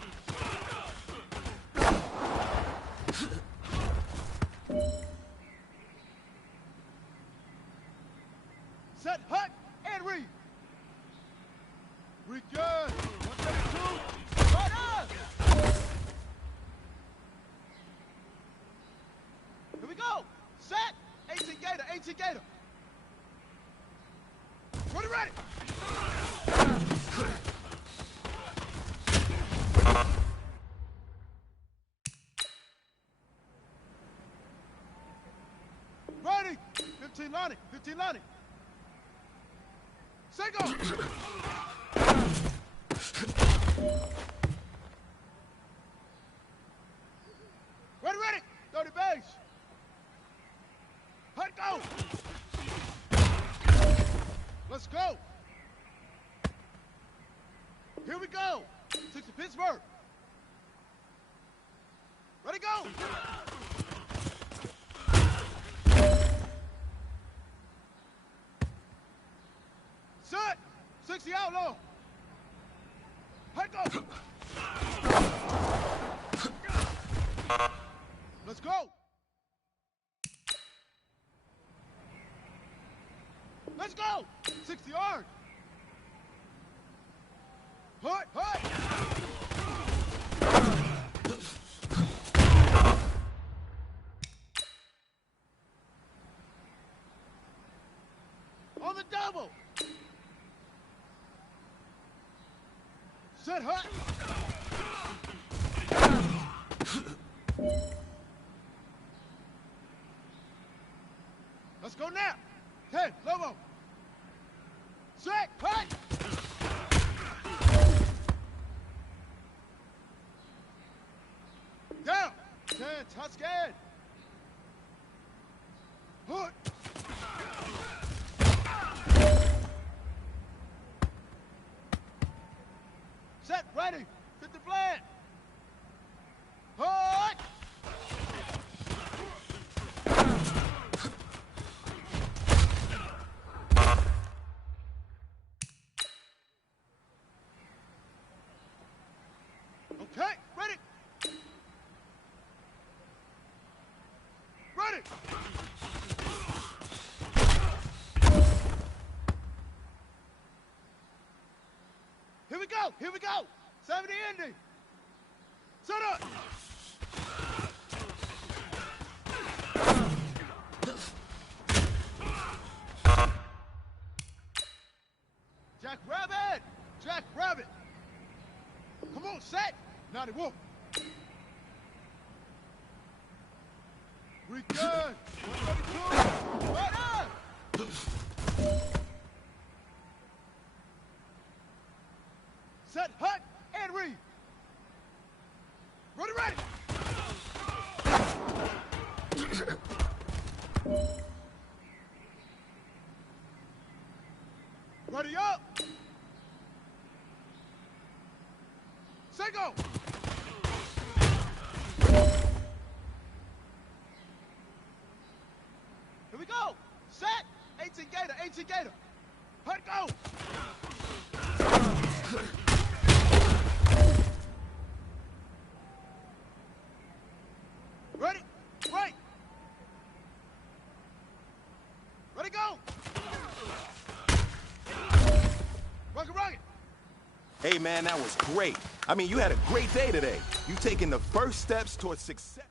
Set, hut, and read. Read good. 132. Right up! Here we go. Set. 18 Gator, 18 Gator. Ready, ready. Ready. 15 Lonnie, 15 Lonnie. Say go. Ready, ready. 30 base. Hut, go. Let's go. Here we go. 60 Pittsburgh. Ready, go. Set. 60 outlaw. Hut, go. Let's go. Let's go. 60 yards. Hut, hut. On the double. Set, hut. Let's go now. 10, Lobo. Set, hut. Down. 10, Tuscan. Hood. Set, ready. Hit the blend. Hood. Okay, ready. Ready. Here we go. Here we go. 70 ending. Set up. Jack Rabbit. Jack Rabbit. Come on, set. 91. We good. 132. Right up. Set, hut, and read. Ready, ready. Ready up. Say go. Here we go. Set. 18 Gator, 18 Gator. Hut, go. Ready? Right. Ready, go. Rocket, rocket. Hey, man, that was great. I mean, you had a great day today. You've taken the first steps towards success.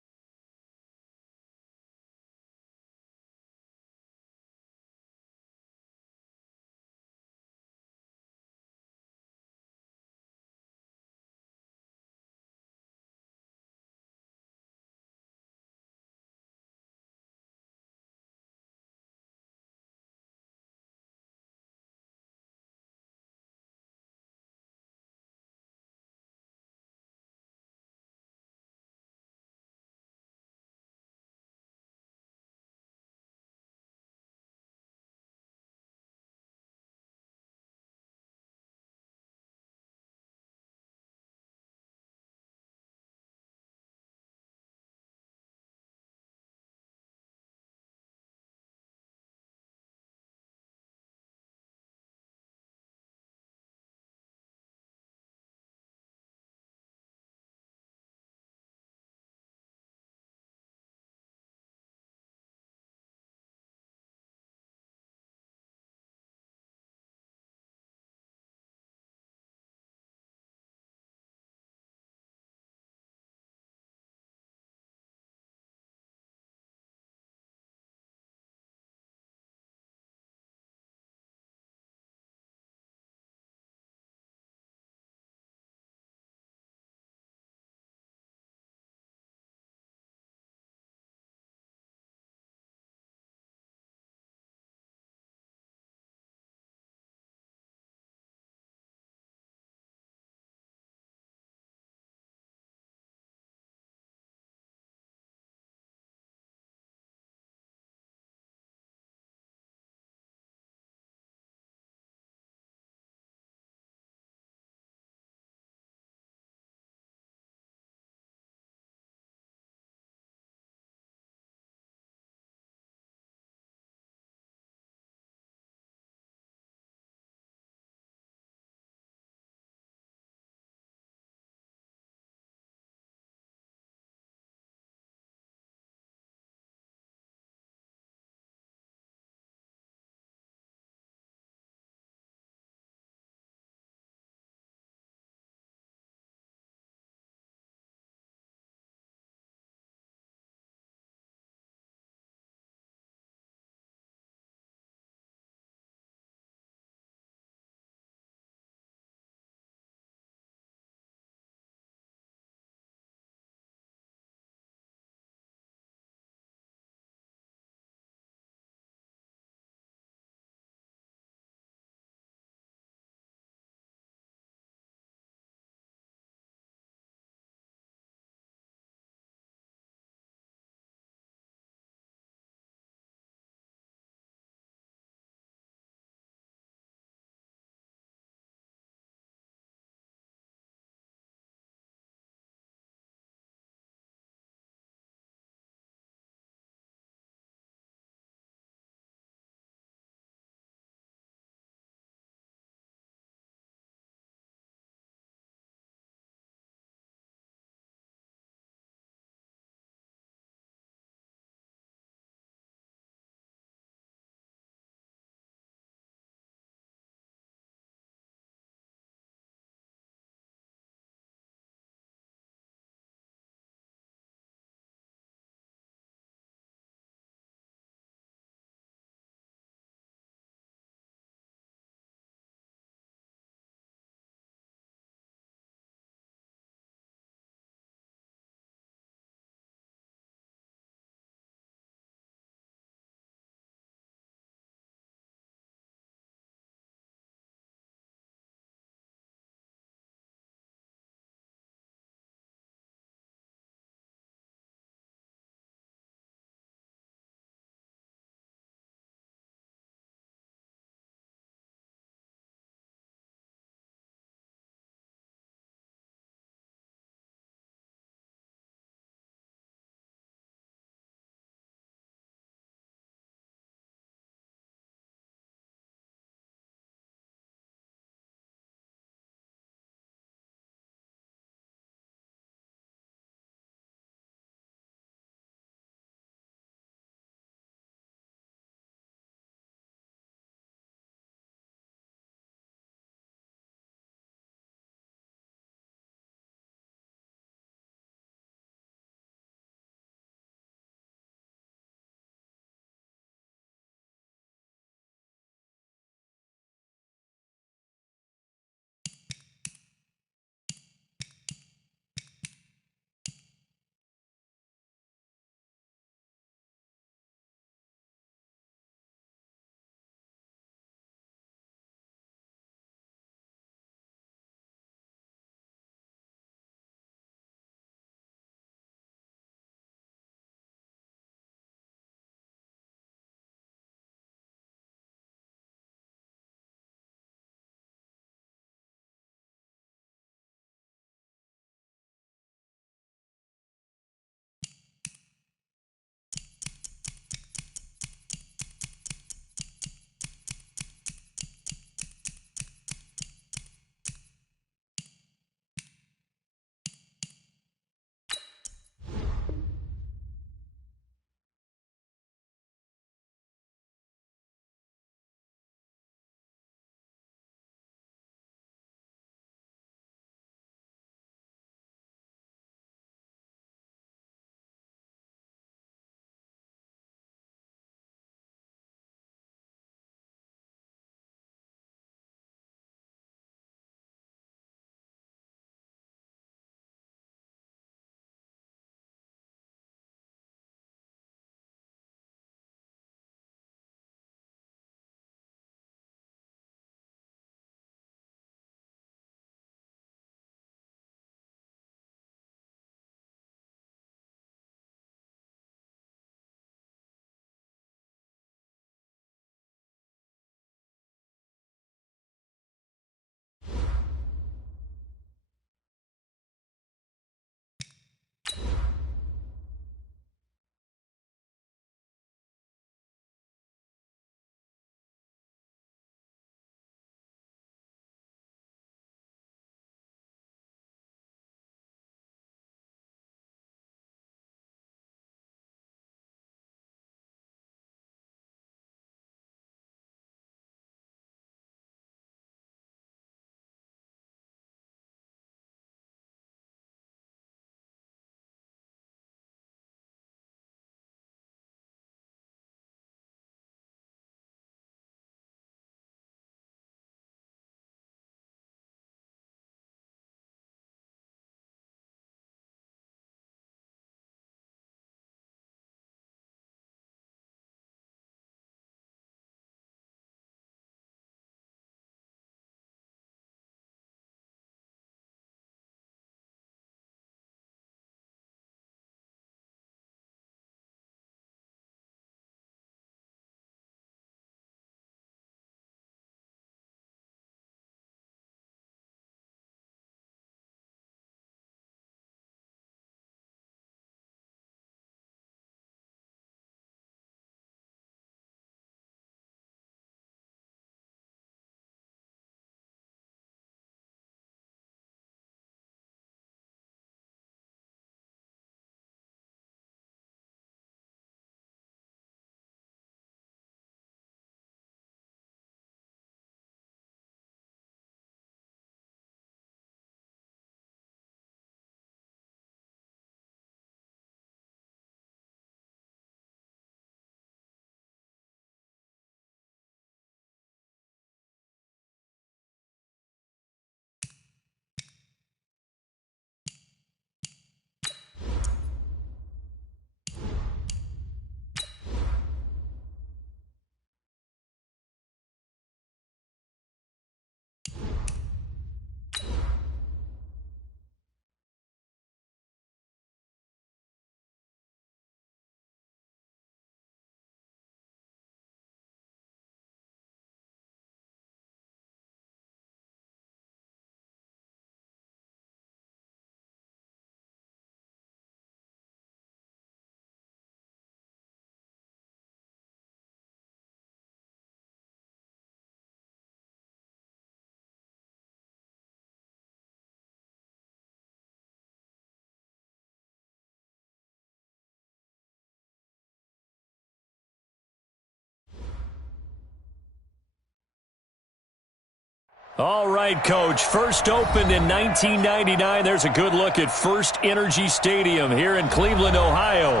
All right, Coach. First opened in 1999. There's a good look at First Energy Stadium here in Cleveland, Ohio.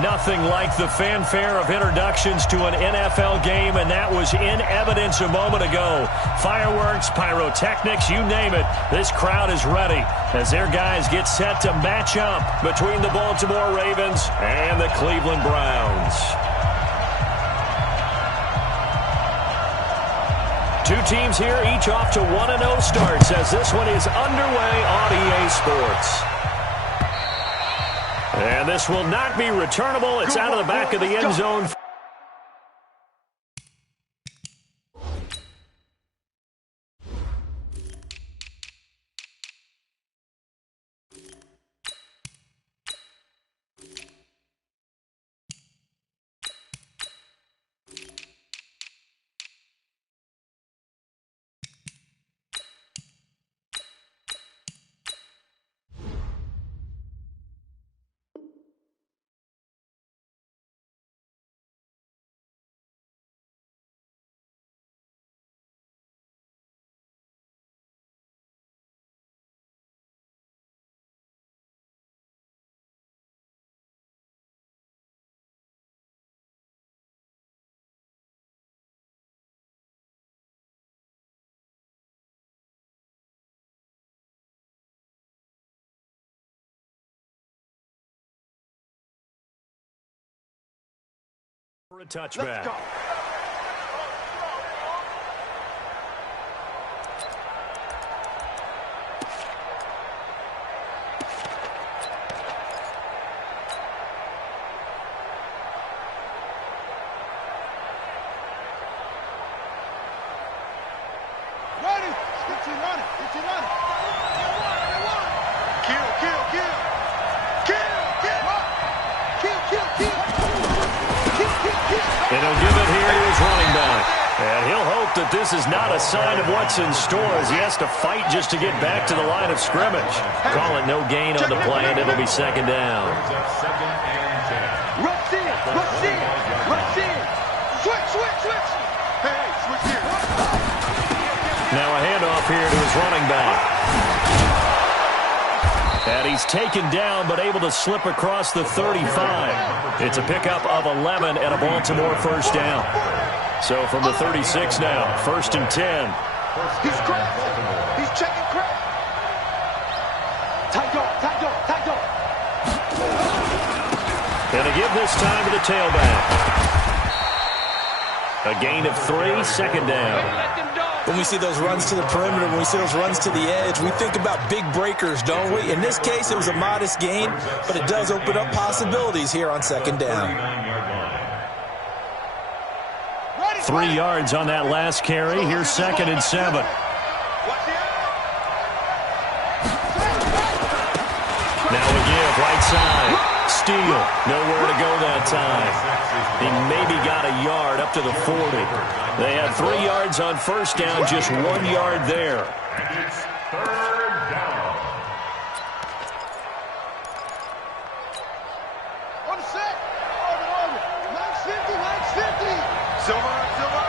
Nothing like the fanfare of introductions to an NFL game, and that was in evidence a moment ago. Fireworks, pyrotechnics, you name it. This crowd is ready as their guys get set to match up between the Baltimore Ravens and the Cleveland Browns. Two teams here, each off to 1-0 starts as this one is underway on EA Sports. And this will not be returnable. It's out of the back of the end zone. For a touchback. And he'll give it here to his running back. And he'll hope that this is not a sign of what's in store as he has to fight just to get back to the line of scrimmage. Call it no gain on the play, and it'll be second down. Rush in, rush in, rush in. Switch, switch, switch. Hey, switch here. Now a handoff here to his running back. And he's taken down but able to slip across the 35. It's a pickup of 11 and a Baltimore first down. So from the 36 now, 1st and 10. He's cracked. He's checking crack. Tight dog, tight dog, tight dog. And to give this time to the tailback. A gain of 3, second down. When we see those runs to the perimeter, when we see those runs to the edge, we think about big breakers, don't we? In this case, it was a modest gain, but it does open up possibilities here on second down. 3 yards on that last carry. Here's 2nd and 7. Now a give, right side. Steele, nowhere to go that time. He maybe got a yard up to the 40. They had 3 yards on first down, just 1 yard there. It's third down. On set. Over. Mike's 50, Mike's 50. Silver, silver.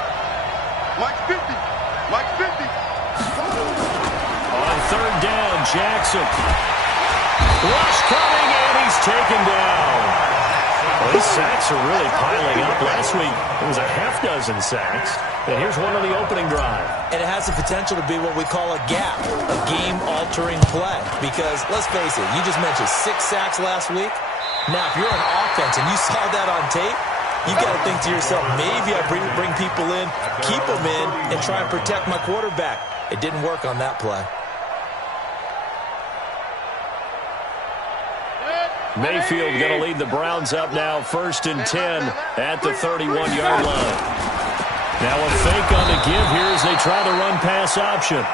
Mike's 50. Mike's 50. On third down, Jackson. Rush coming, and he's taken down. Well, these sacks are really piling up. Last week, it was a half dozen sacks. And here's one on the opening drive. And it has the potential to be what we call a gap, a game-altering play. Because, let's face it, you just mentioned 6 sacks last week. Now, if you're on offense and you saw that on tape, you've got to think to yourself, maybe I bring people in, keep them in, and try and protect my quarterback. It didn't work on that play. Mayfield going to lead the Browns up now, 1st and 10 at the 31-yard line. Now a fake on the give here as they try the run-pass option.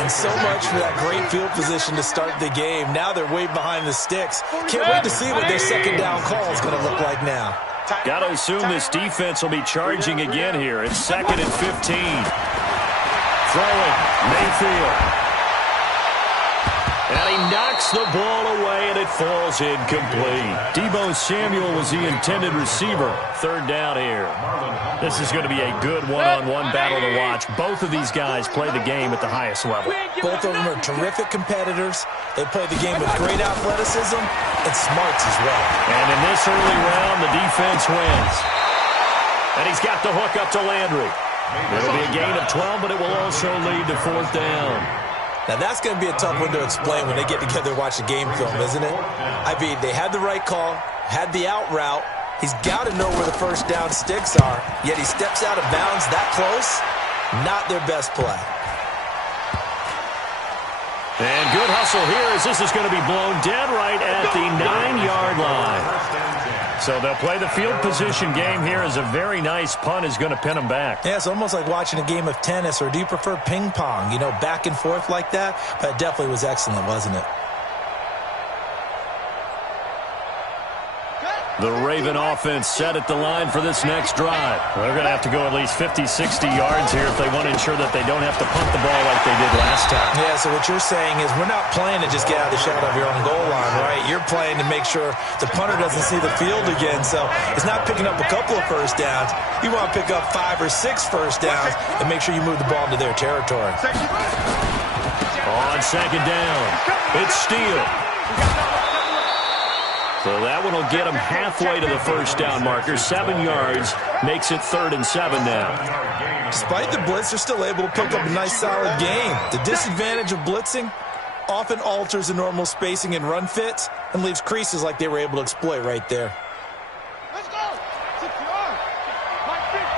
And so much for that great field position to start the game. Now they're way behind the sticks. Can't wait to see what their second down call is going to look like now. Got to assume this defense will be charging again here. It's 2nd and 15. Throwing, Mayfield. And he knocks the ball away, and it falls incomplete. Deebo Samuel was the intended receiver. Third down here. This is going to be a good one-on-one battle to watch. Both of these guys play the game at the highest level. Both of them are terrific competitors. They play the game with great athleticism and smarts as well. And in this early round, the defense wins. And he's got the hook up to Landry. It'll be a gain of 12, but it will also lead to fourth down. Now, that's going to be a tough one to explain when they get together and watch the game film, isn't it? I mean, they had the right call, had the out route. He's got to know where the first down sticks are, yet he steps out of bounds that close. Not their best play. And good hustle here as this is going to be blown dead right at the 9-yard line. So they'll play the field position game here as a very nice punt is going to pin them back. Yeah, it's almost like watching a game of tennis, or do you prefer ping pong? You know, back and forth like that? But it definitely was excellent, wasn't it? The Raven offense set at the line for this next drive. They're going to have to go at least 50, 60 yards here if they want to ensure that they don't have to punt the ball like they did last time. Yeah, so what you're saying is we're not playing to just get out of the shadow of your own goal line, right? You're playing to make sure the punter doesn't see the field again. So it's not picking up a couple of first downs. You want to pick up 5 or 6 first downs and make sure you move the ball into their territory. On second down, it's Steele. So that one will get them halfway to the first down marker. 7 yards makes it 3rd and 7 now. Despite the blitz, they're still able to pick up a nice, solid game. The disadvantage of blitzing often alters the normal spacing and run fits and leaves creases like they were able to exploit right there. Let's go. 60 yards. Like 50.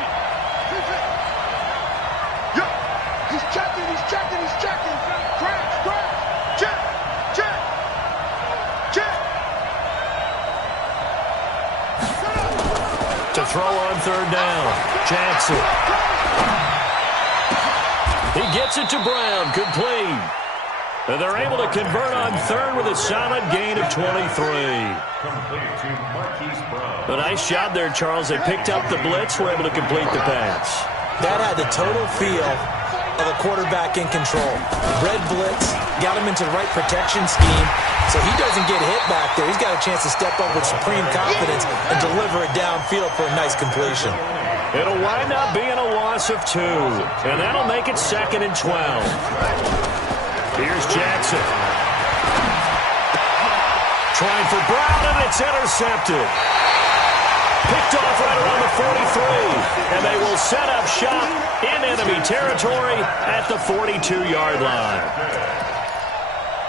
Yo, he's checking, he's checking, he's checking. Crash, crash. Check, check, check. To throw on 3rd down, Jackson. He gets it to Brown, complete. And they're able to convert on 3rd with a solid gain of 23. A nice job there, Charles. They picked up the blitz, were able to complete the pass. That had the total feel of a quarterback in control. Red blitz, got him into the right protection scheme, so he doesn't get hit back there. He's got a chance to step up with supreme confidence and deliver it downfield for a nice completion. It'll wind up being a loss of 2, and that'll make it 2nd and 12. Here's Jackson. Trying for Brown, and it's intercepted. Picked off right around the 43, and they will set up shop in enemy territory at the 42-yard line.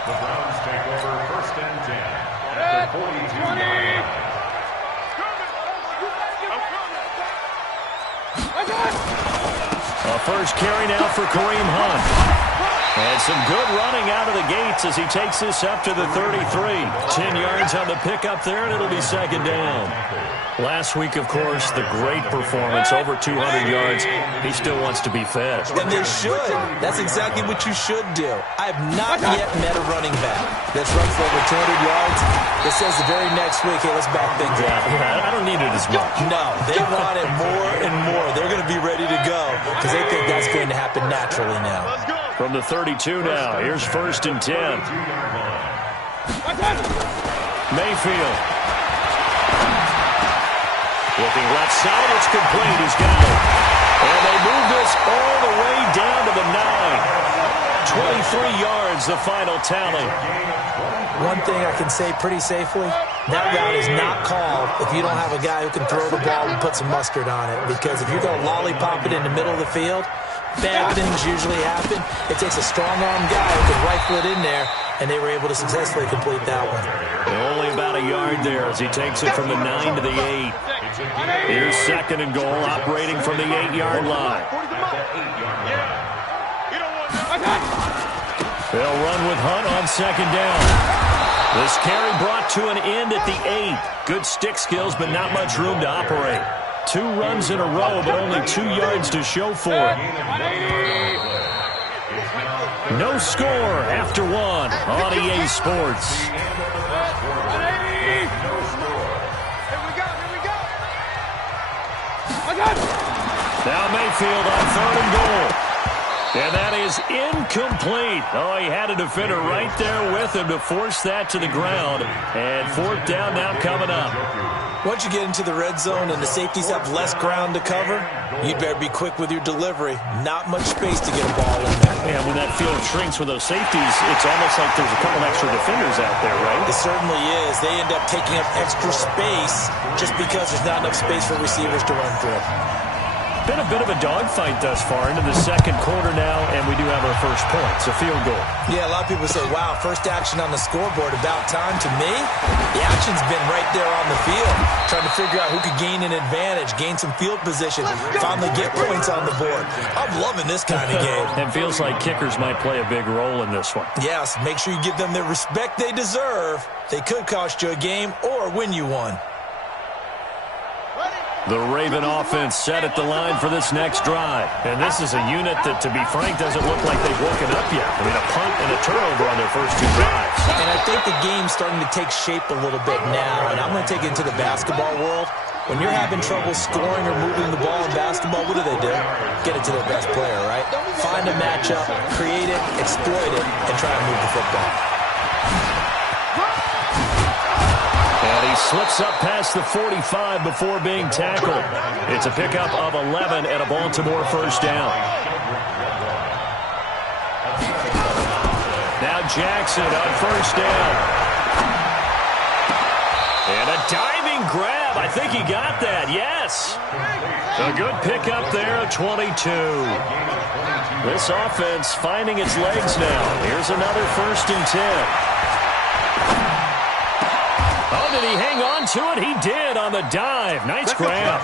The Browns take over 1st and 10 at the 42-yard line. A first carry now for Kareem Hunt. And some good running out of the gates as he takes this up to the 33. 10 yards on the pickup there, and it'll be 2nd down. Last week, of course, the great performance, over 200 yards. He still wants to be fed. And they should. That's exactly what you should do. I have not yet met a running back that's run for over 200 yards that says the very next week, hey, let's back things up. Yeah, I don't need it as much. No, they want it more and more. They're going to be ready to go because they think that's going to happen naturally now. From the 32 now, here's 1st and 10. Mayfield. Looking left side, it's complete. He's got it. And they move this all the way down to the 9. 23 yards, the final tally. One thing I can say pretty safely, that route is not called if you don't have a guy who can throw the ball and put some mustard on it. Because if you're going to lollipop it in the middle of the field, bad things usually happen. It takes a strong-arm guy who can rifle it in there, and they were able to successfully complete that one. Only about a yard there as he takes it from the 9 to the 8. Here's 2nd and goal, operating from the 8-yard line. They'll run with Hunt on 2nd down. This carry brought to an end at the 8. Good stick skills, but not much room to operate. 2 runs in a row, but only 2 yards to show for it. No score after 1 on EA Sports. Now Mayfield on 3rd and goal. And that is incomplete. Oh, he had a defender right there with him to force that to the ground. And fourth down now coming up. Once you get into the red zone and the safeties have less ground to cover, you'd better be quick with your delivery. Not much space to get a ball in there. And when that field shrinks with those safeties, it's almost like there's a couple extra defenders out there, right? It certainly is. They end up taking up extra space just because there's not enough space for receivers to run through. Been a bit of a dogfight thus far into the second quarter now, and we do have our first points, a field goal. Yeah, a lot of people say, wow, first action on the scoreboard, about time. To me, the action's been right there on the field, trying to figure out who could gain an advantage, gain some field position, finally get points on the board. I'm loving this kind of game. And feels like kickers might play a big role in this one. Yes, make sure you give them the respect they deserve. They could cost you a game or win you one. The Raven offense set at the line for this next drive. And this is a unit that, to be frank, doesn't look like they've woken up yet. I mean, a punt and a turnover on their first two drives. And I think the game's starting to take shape a little bit now. And I'm going to take it into the basketball world. When you're having trouble scoring or moving the ball in basketball, what do? Get it to their best player, right? Find a matchup, create it, exploit it, and try and move the football. And he slips up past the 45 before being tackled. It's a pickup of 11 and a Baltimore first down. Now Jackson on first down. And a diving grab. I think he got that, yes. A good pickup there at 22. This offense finding its legs now. Here's another 1st and 10. Oh, did he hang on to it? He did on the dive. Nice grab.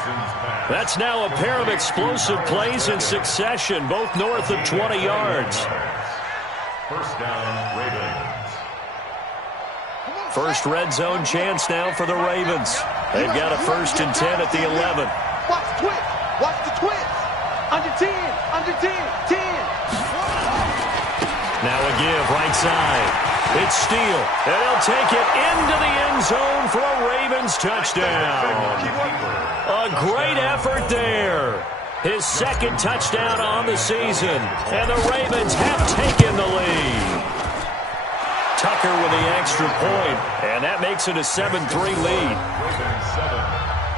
That's now a pair of explosive plays in succession, both north of 20 yards. First down, Ravens. First red zone chance now for the Ravens. They've got a 1st and 10 at the 11. Watch the twist. Watch the twist. Under 10. Under 10. 10. Now a give right side. It's Steele, and he'll take it into the end zone for a Ravens touchdown. A great effort there. His 2nd touchdown on the season, and the Ravens have taken the lead. Tucker with the extra point, and that makes it a 7-3 lead. Ravens 7,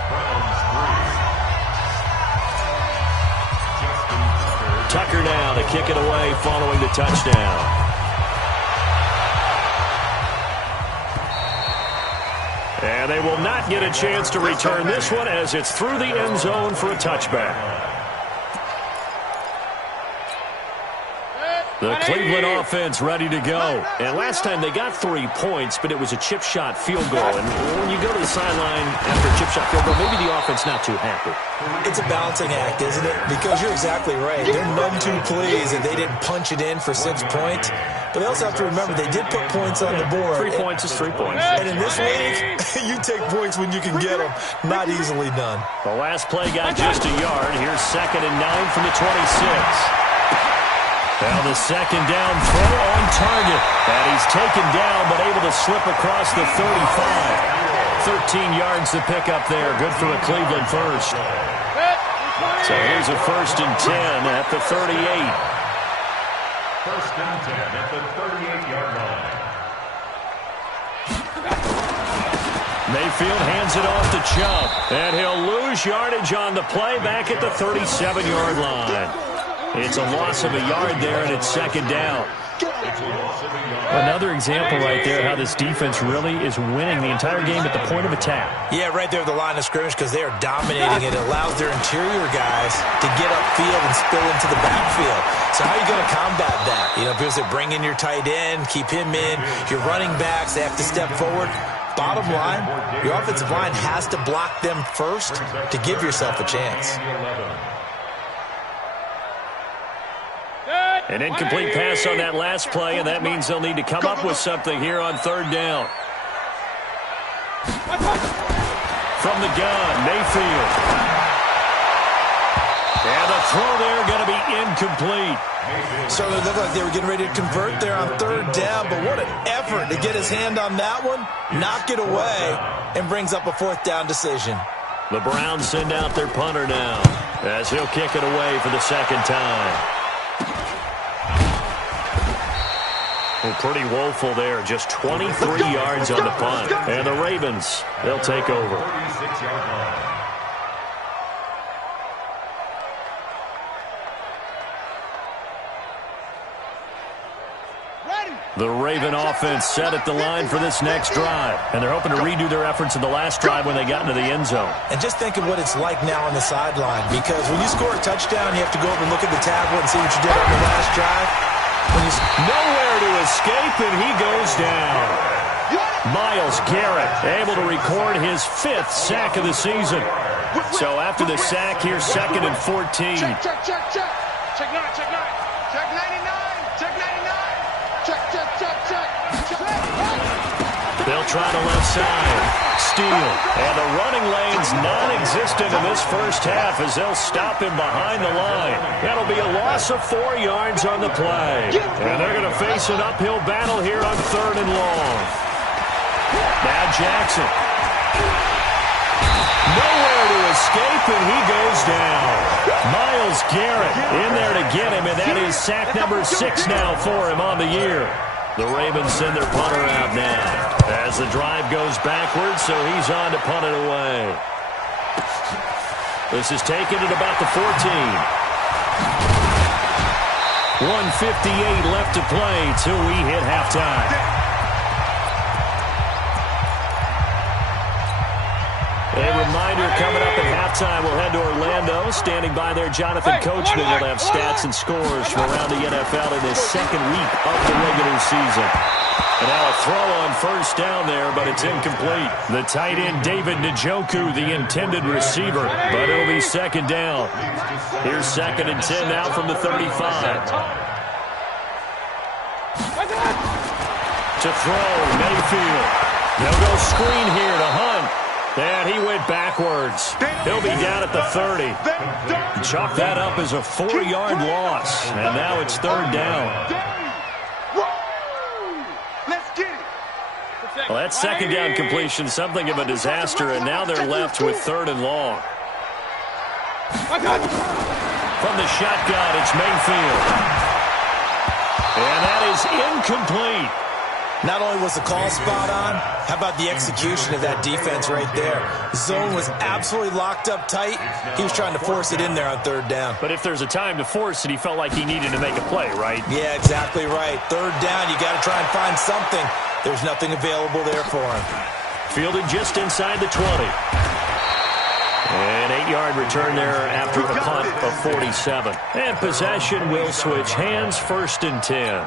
Browns 3. Tucker now to kick it away following the touchdown. And they will not get a chance to return this one as it's through the end zone for a touchback. The Cleveland offense ready to go. And last time they got 3 points, but it was a chip shot field goal. And when you go to the sideline after a chip shot field goal, maybe the offense not too happy. It's a balancing act, isn't it? Because you're exactly right. They're none too pleased that they didn't punch it in for 6 points. But they also have to remember they did put points on the board. 3 points is 3 points. And in this league, you take points when you can get them. Not easily done. The last play got just a yard. Here's 2nd and 9 from the 26. Now the 2nd down throw on target. And he's taken down but able to slip across the 35. 13 yards to pick up there. Good for a Cleveland first. So here's a 1st and 10 at the 38. 1st and 10 at the 38-yard line. Mayfield hands it off to Chubb. And he'll lose yardage on the play back at the 37-yard line. It's a loss of a yard there, and it's 2nd down. Another example right there how this defense really is winning the entire game at the point of attack. Yeah, right there at the line of scrimmage because they are dominating it. It allows their interior guys to get upfield and spill into the backfield. So how are you going to combat that? You know, because they bring in your tight end, keep him in. Your running backs, they have to step forward. Bottom line, your offensive line has to block them first to give yourself a chance. An incomplete pass on that last play, and that means they'll need to come up with something here on 3rd down. From the gun, Mayfield. And the throw there going to be incomplete. Started to look like they were getting ready to convert there on 3rd down, but what an effort to get his hand on that one, knock it away, and brings up a 4th down decision. The Browns send out their punter now as he'll kick it away for the 2nd time. Well, pretty woeful there. Just 23 yards on the punt. And the Ravens, they'll take over. 36-yard line. The Raven offense set at the line for this next drive. And they're hoping to redo their efforts in the last drive when they got into the end zone. And just think of what it's like now on the sideline, because when you score a touchdown, you have to go over and look at the tablet and see what you did on the last drive. Nowhere to escape, and he goes down. Myles Garrett able to record his 5th sack of the season. So after the sack, here's 2nd and 14. Check 9, check 99, check 99. Check. They'll try the left side. Steal. And the running lane's non-existent in this first half as they'll stop him behind the line. That'll be a loss of 4 yards on the play. And they're going to face an uphill battle here on 3rd and long. Now Jackson. Nowhere to escape, and he goes down. Myles Garrett in there to get him, and that is sack number 6 now for him on the year. The Ravens send their punter out now as the drive goes backwards, so he's on to punt it away. This is taken at about the 14. 1:58 left to play till we hit halftime. A reminder, coming up at halftime, we'll head to Orlando. Standing by there, Jonathan Coachman will have stats and scores from around the NFL in his 2nd week of the regular season. And now a throw on first down there, but it's incomplete. The tight end, David Njoku, the intended receiver, but it'll be 2nd down. Here's 2nd and 10 now from the 35. To throw, Mayfield. They'll go screen here to Hunt. And he went backwards. He'll be down at the 30. Chalk that up as a 4-yard loss. And now it's 3rd down. Well, that 2nd down completion, something of a disaster, and now they're left with 3rd and long. From the shotgun, it's Mayfield. And that is incomplete. Not only was the call spot on, how about the execution of that defense right there? The zone was absolutely locked up tight. He was trying to force it in there on 3rd down. But if there's a time to force it, he felt like he needed to make a play, right? Yeah, exactly right. 3rd down, you got to try and find something. There's nothing available there for him. Fielded just inside the 20. An 8-yard return there after a punt of 47. And possession will switch hands, 1st and 10.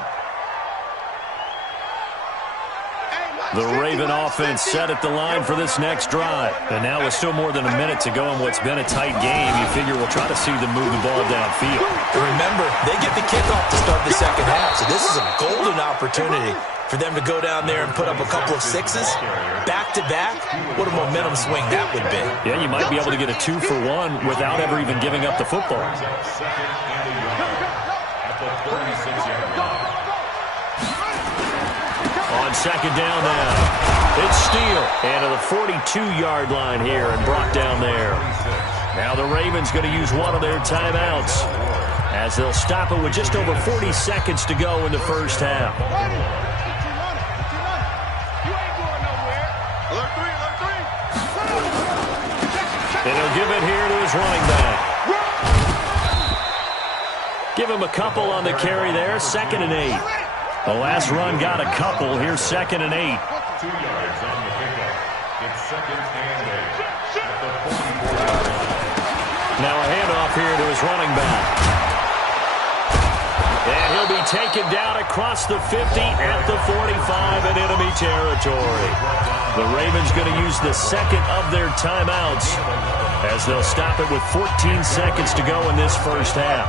The Raven offense set at the line for this next drive. And now with still more than a minute to go in what's been a tight game, you figure we'll try to see them move the ball downfield. Remember, they get the kickoff to start the 2nd half, so this is a golden opportunity for them to go down there and put up a couple of 6s. Back-to-back, what a momentum swing that would be. Yeah, you might be able to get a 2-for-1 without ever even giving up the football. At the 36-yard line. On 2nd down now, it's Steele. And to the 42-yard line here and brought down there. Now the Ravens going to use one of their timeouts as they'll stop it with just over 40 seconds to go in the first half. And he'll give it here to his running back. Give him a couple on the carry there, 2nd and 8. The last run got a couple. Here's 2nd and 8. 2 yards on the pickup. It's 2nd and 8. At the 44-yard line. Now a handoff here to his running back. And he'll be taken down across the 50 at the 45 in enemy territory. The Ravens going to use the 2nd of their timeouts as they'll stop it with 14 seconds to go in this first half.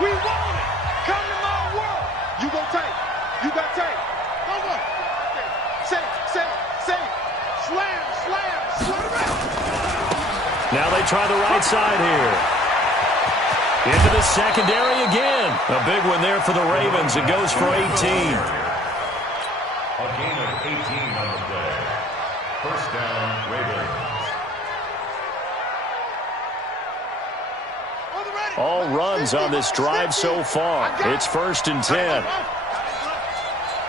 We want it. Come to my world. You go take. You got take. Come on. Say. Slam. Now they try the right side here. Into the secondary again. A big one there for the Ravens. It goes for 18. A gain of 18 on the play. First down, Ravens. On the right. all runs on this drive so far. It's 1st and 10.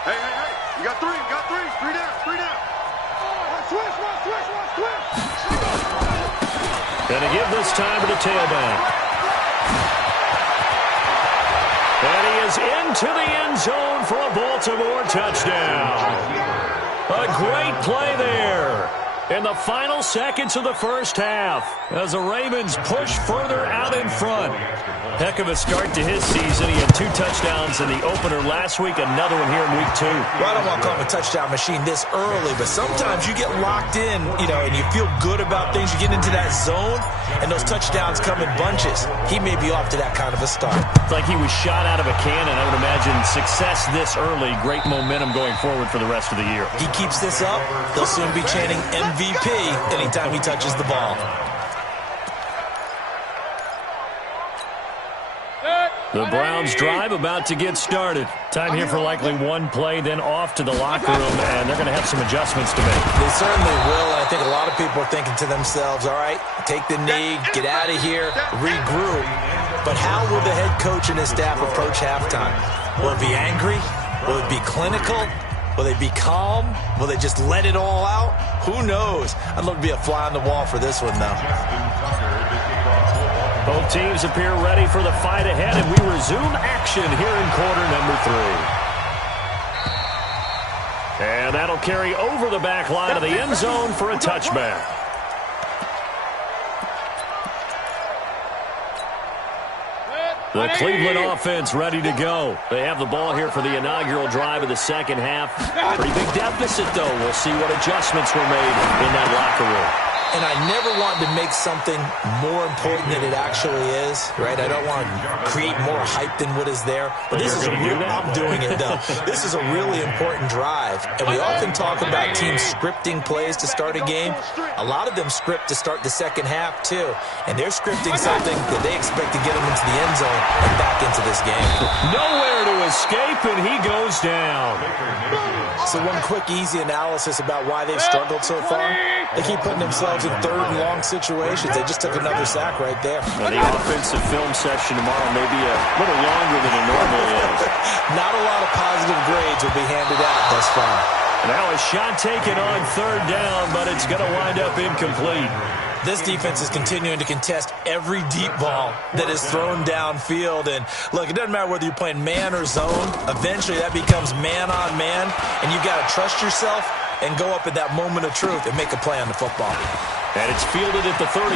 Hey. You got three. Three down. Switch. Gonna give this time to the tailback. And he is into the end zone for a Baltimore touchdown. A great play there in the final seconds of the first half as the Ravens push further out in front. Heck of a start to his season. He had 2 touchdowns in the opener last week, another one here in week 2. Well, I don't want to call him a touchdown machine this early, but sometimes you get locked in, and you feel good about things. You get into that zone, and those touchdowns come in bunches. He may be off to that kind of a start. It's like he was shot out of a cannon. I would imagine success this early, great momentum going forward for the rest of the year. He keeps this up, they'll soon be chanting MVP anytime he touches the ball. The Browns drive about to get started. Time here for likely one play, then off to the locker room, and they're going to have some adjustments to make. They certainly will, and I think a lot of people are thinking to themselves, all right, take the knee, get out of here, regroup. But how will the head coach and his staff approach halftime? Will it be angry? Will it be clinical? Will they be calm? Will they just let it all out? Who knows? I'd love to be a fly on the wall for this one, though. Both teams appear ready for the fight ahead, and we resume action here in quarter number 3. And that'll carry over the back line of the end zone for a touchback. The Cleveland offense ready to go. They have the ball here for the inaugural drive of the second half. Pretty big deficit, though. We'll see what adjustments were made in that locker room. And I never want to make something more important than it actually is, right? I don't want to create more hype than what is there. But this is a real, I'm doing it, though. This is a really important drive. And we often talk about teams scripting plays to start a game. A lot of them script to start the second half, too. And they're scripting something that they expect to get them into the end zone and back into this game. Nowhere to escape, and he goes down. So one quick, easy analysis about why they've struggled so far. They keep putting themselves in 3rd and long situations. They just took another sack right there. Now, the offensive film session tomorrow may be a little longer than it normally is. Not a lot of positive grades will be handed out thus far. Now a shot taken on 3rd down, but it's going to wind up incomplete. This defense is continuing to contest every deep ball that is thrown downfield. And, look, it doesn't matter whether you're playing man or zone. Eventually, that becomes man-on-man, and you've got to trust yourself and go up at that moment of truth and make a play on the football. And it's fielded at the 34.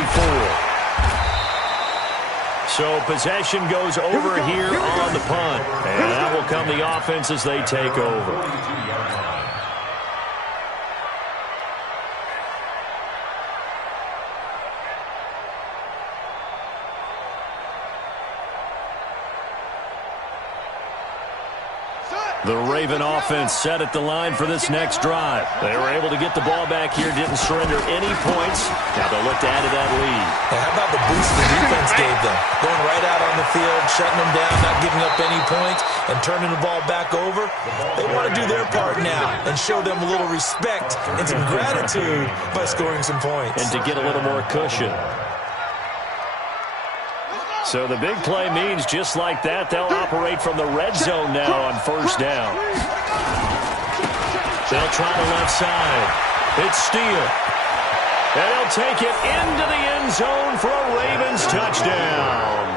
So possession goes over here on the punt. And that will come the offense as they take over. The Raven offense set at the line for this next drive. They were able to get the ball back here, didn't surrender any points. Now they'll look to add to that lead. And how about the boost the defense gave them? Going right out on the field, shutting them down, not giving up any points, and turning the ball back over. They want to do their part now and show them a little respect and some gratitude by scoring some points. And to get a little more cushion. So the big play means just like that, they'll operate from the red zone now on 1st down. They'll try the left side. It's Steele. And they'll take it into the end zone for a Ravens touchdown.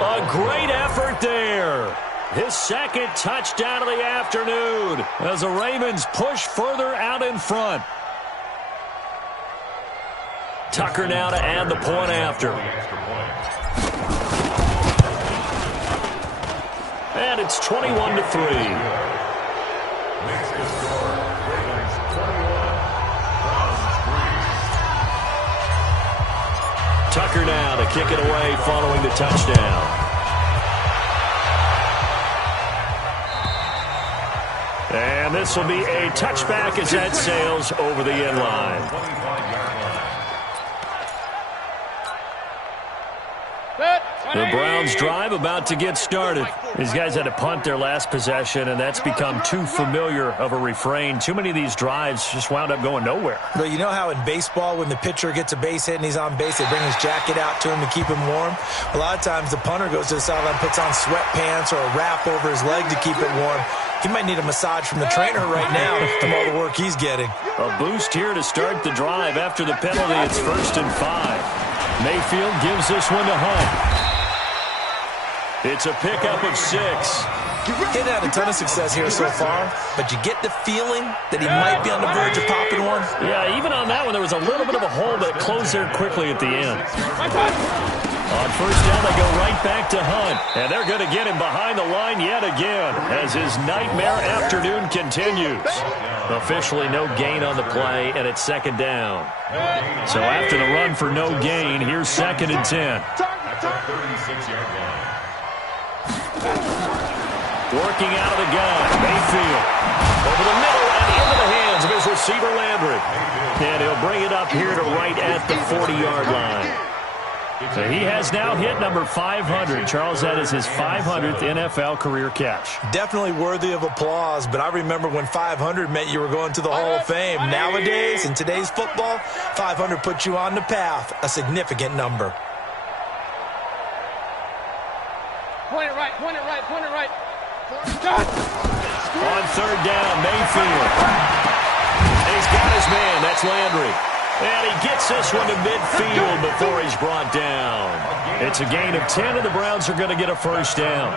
A great effort there. His 2nd touchdown of the afternoon as the Ravens push further out in front. Tucker now to add the point after. And it's 21-3. Tucker now to kick it away following the touchdown. And this will be a touchback as that sails over the end line. The Browns drive about to get started. These guys had to punt their last possession, and that's become too familiar of a refrain. Too many of these drives just wound up going nowhere. But you know how in baseball, when the pitcher gets a base hit and he's on base, they bring his jacket out to him to keep him warm? A lot of times the punter goes to the sideline, puts on sweatpants or a wrap over his leg to keep it warm. He might need a massage from the trainer right now from all the work he's getting. A boost here to start the drive after the penalty. It's 1st and 5. Mayfield gives this one to Hunt. It's a pickup of 6. He hasn't had a ton of success here so far, but you get the feeling that he might be on the verge of popping one. Yeah, even on that one, there was a little bit of a hole, but it closed there quickly at the end. On 1st down, they go right back to Hunt, and they're going to get him behind the line yet again as his nightmare afternoon continues. Officially no gain on the play, and it's 2nd down. So after the run for no gain, here's 2nd and 10. At the 36-yard line. Working out of the gun, Mayfield. Over the middle and into the hands of his receiver, Landry. And he'll bring it up here to right at the 40-yard line. So he has now hit number 500. Charles, that is his 500th NFL career catch. Definitely worthy of applause, but I remember when 500 meant you were going to the Hall of Fame. Nowadays, in today's football, 500 puts you on the path, a significant number. Point it right, point it right, point it right. On 3rd down, Mayfield. And he's got his man. That's Landry. And he gets this one to midfield before he's brought down. It's a gain of 10, and the Browns are going to get a 1st down.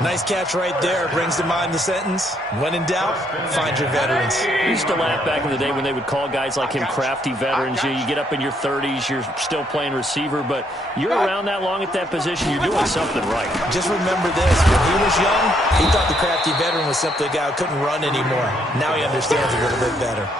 Nice catch right there. Brings to mind the sentence, when in doubt, find your veterans. I used to laugh back in the day when they would call guys like him crafty veterans. You get up in your 30s, you're still playing receiver, but you're around that long at that position, you're doing something right. Just remember this. When he was young, he thought the crafty veteran was simply a guy who couldn't run anymore. Now he understands a little bit better.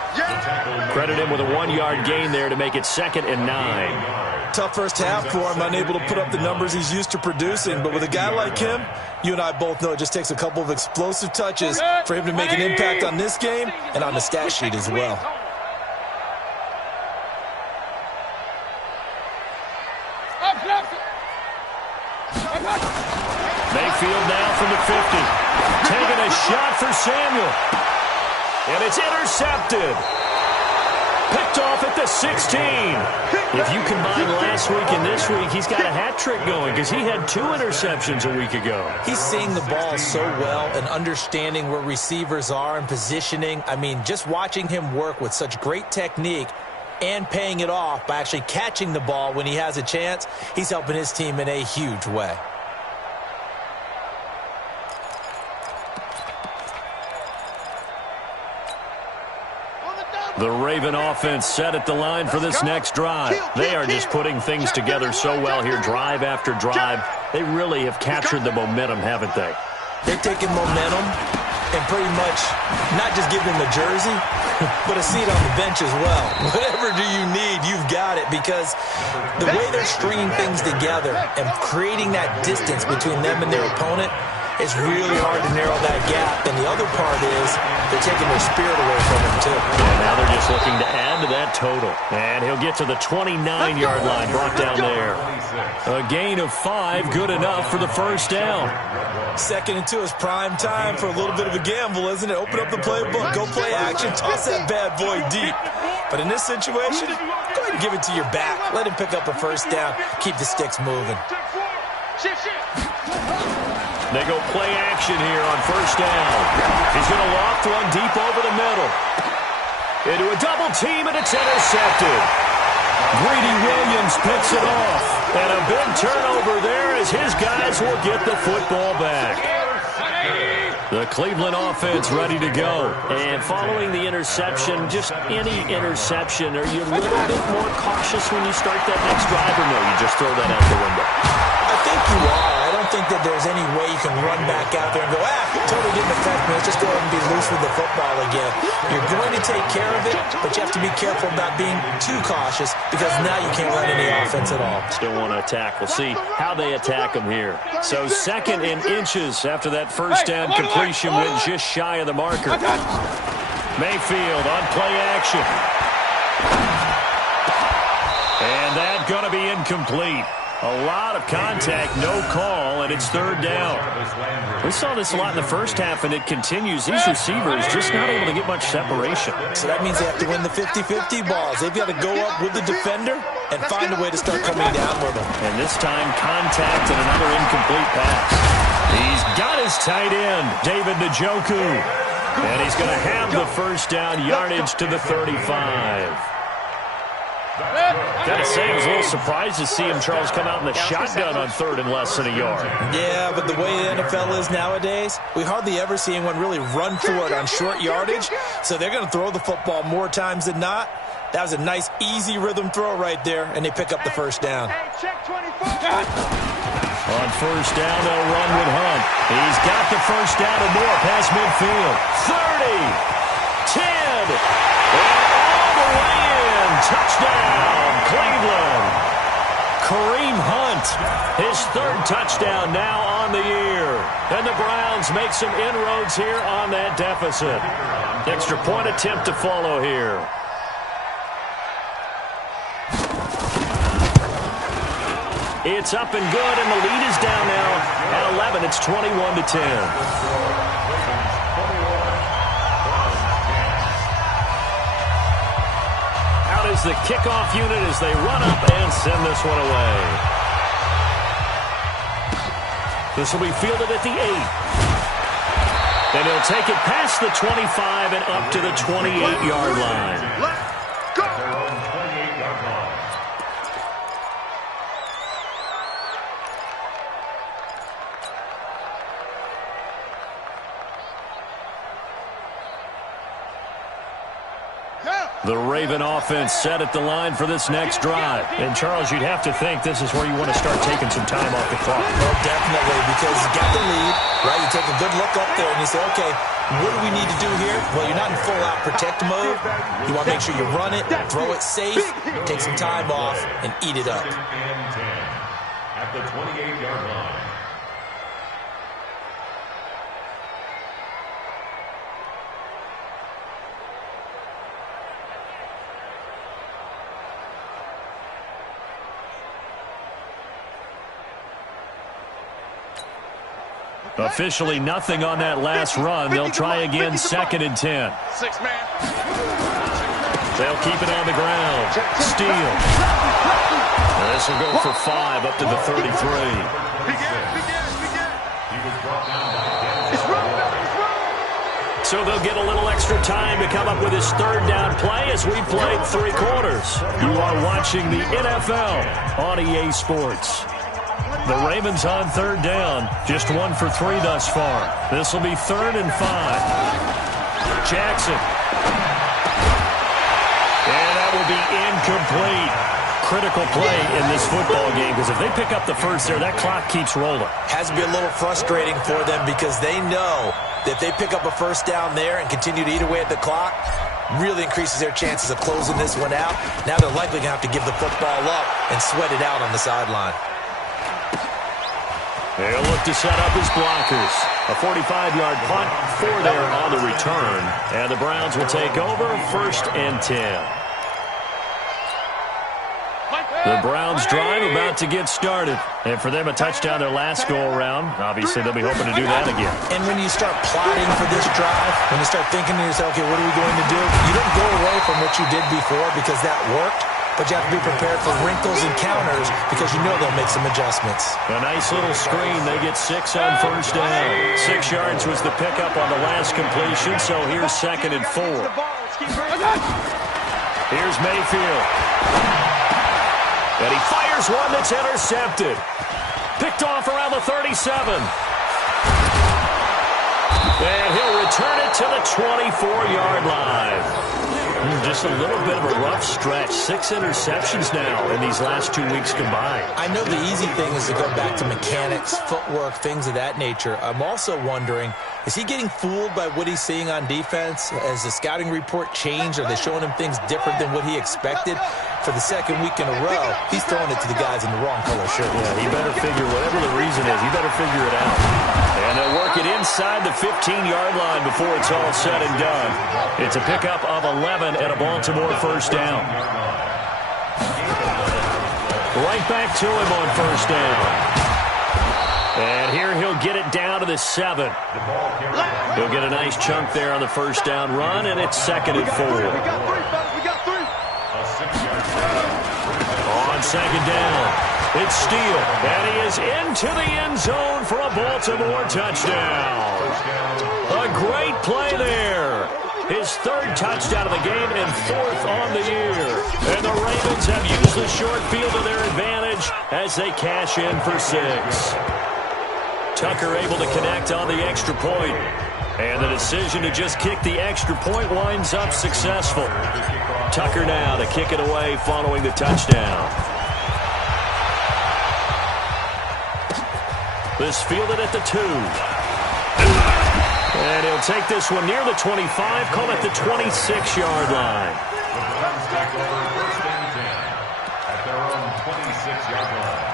Credit him with a 1-yard gain there to make it 2nd and 9. Tough first half for him, unable to put up the numbers he's used to producing. But with a guy like him, you and I both know it just takes a couple of explosive touches for him to make an impact on this game and on the stat sheet as well. Mayfield now from the 50. Taking a shot for Samuel. And it's intercepted. Picked off at the 16. If you combine last week and this week, he's got a hat trick going because he had 2 interceptions a week ago. He's seeing the ball so well and understanding where receivers are and positioning. I mean, just watching him work with such great technique and paying it off by actually catching the ball when he has a chance, he's helping his team in a huge way. The Raven offense set at the line for this next drive. They are just putting things together so well here, drive after drive. They really have captured the momentum, haven't they? They're taking momentum and pretty much not just giving them a jersey, but a seat on the bench as well. Whatever do you need, you've got it, because the way they're stringing things together and creating that distance between them and their opponent, it's really hard to narrow that gap. And the other part is they're taking their spirit away from him, too. And now they're just looking to add to that total. And he'll get to the 29-yard line, brought down there. A gain of 5, good enough for the 1st down. 2nd and 2 is prime time for a little bit of a gamble, isn't it? Open up the playbook, go play action, toss that bad boy deep. But in this situation, go ahead and give it to your back. Let him pick up a 1st down. Keep the sticks moving. They go play action here on 1st down. He's going to loft one deep over the middle. Into a double team, and it's intercepted. Greedy Williams picks it off. And a big turnover there as his guys will get the football back. The Cleveland offense ready to go. And following the interception, just any interception, are you a little bit more cautious when you start that next drive, or no, you just throw that out the window? I think you are. I don't think that there's any way you can run back out there and go, totally didn't affect me. Let's just go ahead and be loose with the football again. You're going to take care of it, but you have to be careful about being too cautious because now you can't run any offense at all. Still want to attack. We'll see how they attack them here. So 2nd and inches after that 1st down completion went just shy of the marker. Mayfield on play action. And that's going to be incomplete. A lot of contact, no call, and it's third down. We saw this a lot in the first half, and it continues. These receivers just not able to get much separation. So that means they have to win the 50-50 balls. They've got to go up with the defender and find a way to start coming down with them. And this time, contact and another incomplete pass. He's got his tight end, David Njoku. And he's going to have the first down yardage to the 35. Gotta say, I was a little surprised to see him, Charles, come out in the shotgun on third and less than a yard. Yeah, but the way the NFL is nowadays, we hardly ever see anyone really run for it on short yardage. So they're going to throw the football more times than not. That was a nice, easy rhythm throw right there, and they pick up the first down. On first down, they'll run with Hunt. He's got the first down and more past midfield. 30, 10, and all the way in. Touchdown, Cleveland. Kareem Hunt, his third touchdown now on the year. And the Browns make some inroads here on that deficit. Extra point attempt to follow here. It's up and good, and the lead is down now at 11. It's 21-10. Out is the kickoff unit as they run up and send this one away. This will be fielded at the 8. And he'll take it past the 25 and up to the 28-yard line. Let's go! The Raven offense set at the line for this next drive. And, Charles, you'd have to think this is where you want to start taking some time off the clock. Well, definitely, because you got the lead, right? You take a good look up there and you say, okay, what do we need to do here? Well, you're not in full-out protect mode. You want to make sure you run it, throw it safe, take some time off, and eat it up. At the 28-yard line. Officially nothing on that last run. They'll try again, 2nd and 10. 6 man. They'll keep it on the ground. Steele. This will go for 5 up to the 33. So they'll get a little extra time to come up with his third down play as we played 3 quarters. You are watching the NFL on EA Sports. The Ravens on third down, just 1 for 3 thus far. This will be 3rd and 5. Jackson. And that will be incomplete. Critical play in this football game, because if they pick up the first there, that clock keeps rolling. Has to be a little frustrating for them because they know that if they pick up a first down there and continue to eat away at the clock, really increases their chances of closing this one out. Now they're likely going to have to give the football up and sweat it out on the sideline. They'll look to set up his blockers. A 45-yard punt, 4 there on the return. And the Browns will take over, 1st and 10. The Browns drive about to get started. And for them, a touchdown their last go-around. Obviously, they'll be hoping to do that again. And when you start plotting for this drive, when you start thinking to yourself, okay, what are we going to do? You don't go away from what you did before because that worked. But you have to be prepared for wrinkles and counters because you know they'll make some adjustments. A nice little screen. They get 6 on first down. 6 yards was the pickup on the last completion, so here's 2nd and 4. Here's Mayfield. And he fires one that's intercepted. Picked off around the 37. And he'll return it to the 24-yard line. Just a little bit of a rough stretch. 6 interceptions now in these last 2 weeks combined. I know the easy thing is to go back to mechanics, footwork, things of that nature. I'm also wondering, is he getting fooled by what he's seeing on defense? Has the scouting report changed? Are they showing him things different than what he expected? For the 2nd week in a row, he's throwing it to the guys in the wrong color shirt. Yeah, he better figure, whatever the reason is, he better figure it out. And they'll work it inside the 15-yard line before it's all said and done. It's a pickup of 11 and a Baltimore first down. Right back to him on first down. And here he'll get it down to the 7. He'll get a nice chunk there on the first down run, and it's 2nd and 4. We got three. On 2nd down, it's Steele, and he is into the end zone for a Baltimore touchdown. A great play there. His 3rd touchdown of the game and 4th on the year. And the Ravens have used the short field to their advantage as they cash in for 6. Tucker able to connect on the extra point. And the decision to just kick the extra point winds up successful. Tucker now to kick it away following the touchdown. This fielded at the 2. And he'll take this one near the 25, call it the 26-yard line. The Browns take over 1st and 10 at their own 26-yard line.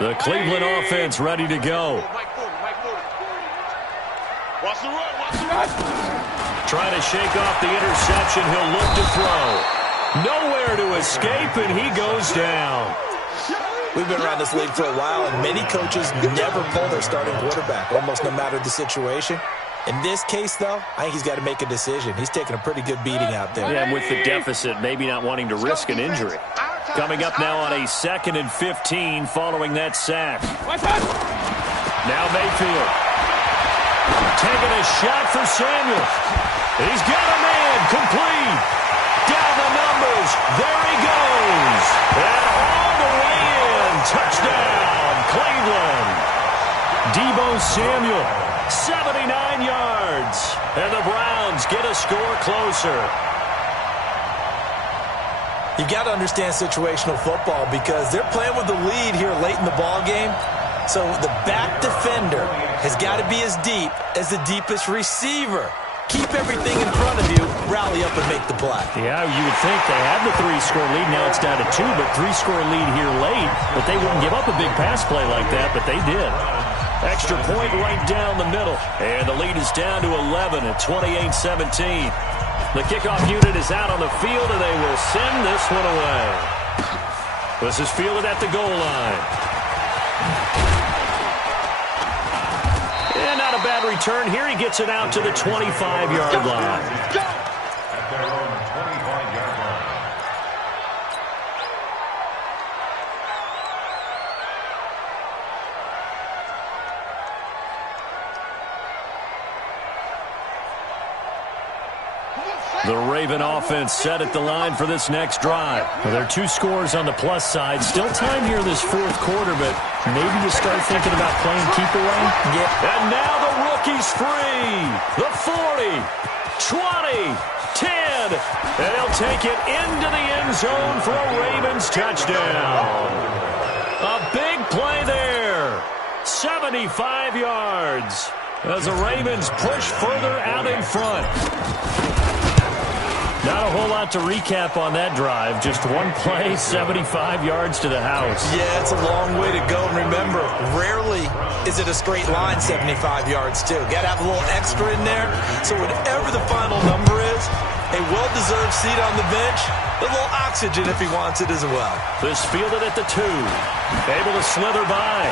The Cleveland offense ready to go. Watch the run. Trying to shake off the interception. He'll look to throw. Nowhere to escape, and he goes down. We've been around this league for a while, and many coaches never pull their starting quarterback, almost no matter the situation. In this case, though, I think he's got to make a decision. He's taking a pretty good beating out there. Yeah, and with the deficit, maybe not wanting to risk an injury. Coming up now on a 2nd and 15 following that sack. Now Mayfield. Taking a shot for Samuel. He's got a man complete. Down the numbers. There he goes. And all the way in. Touchdown, Cleveland. Deebo Samuel, 79 yards. And the Browns get a score closer. You got to understand situational football because they're playing with the lead here late in the ball game. So the back defender has got to be as deep as the deepest receiver. Keep everything in front of you, rally up and make the play. Yeah, you would think they had the 3-score lead. Now it's down to 2, but 3-score lead here late. But they wouldn't give up a big pass play like that, but they did. Extra point right down the middle. And the lead is down to 11 at 28-17. The kickoff unit is out on the field, and they will send this one away. This is fielded at the goal line. And not a bad return here. He gets it out to the 25-yard line. At their own 25-yard line. The Raven offense set at the line for this next drive. Well, there are 2 scores on the plus side. Still time here this 4th quarter, but maybe you start thinking about playing keep away. Yeah. And now the rookie's free. The 40, 20, 10. And he'll take it into the end zone for a Ravens touchdown. A big play there. 75 yards as the Ravens push further out in front. Not a whole lot to recap on that drive. Just one play, 75 yards to the house. Yeah, it's a long way to go. And remember, rarely is it a straight line 75 yards, too. Got to have a little extra in there. So whatever the final number is, a well-deserved seat on the bench, a little oxygen if he wants it as well. This fielded at the 2. Able to slither by.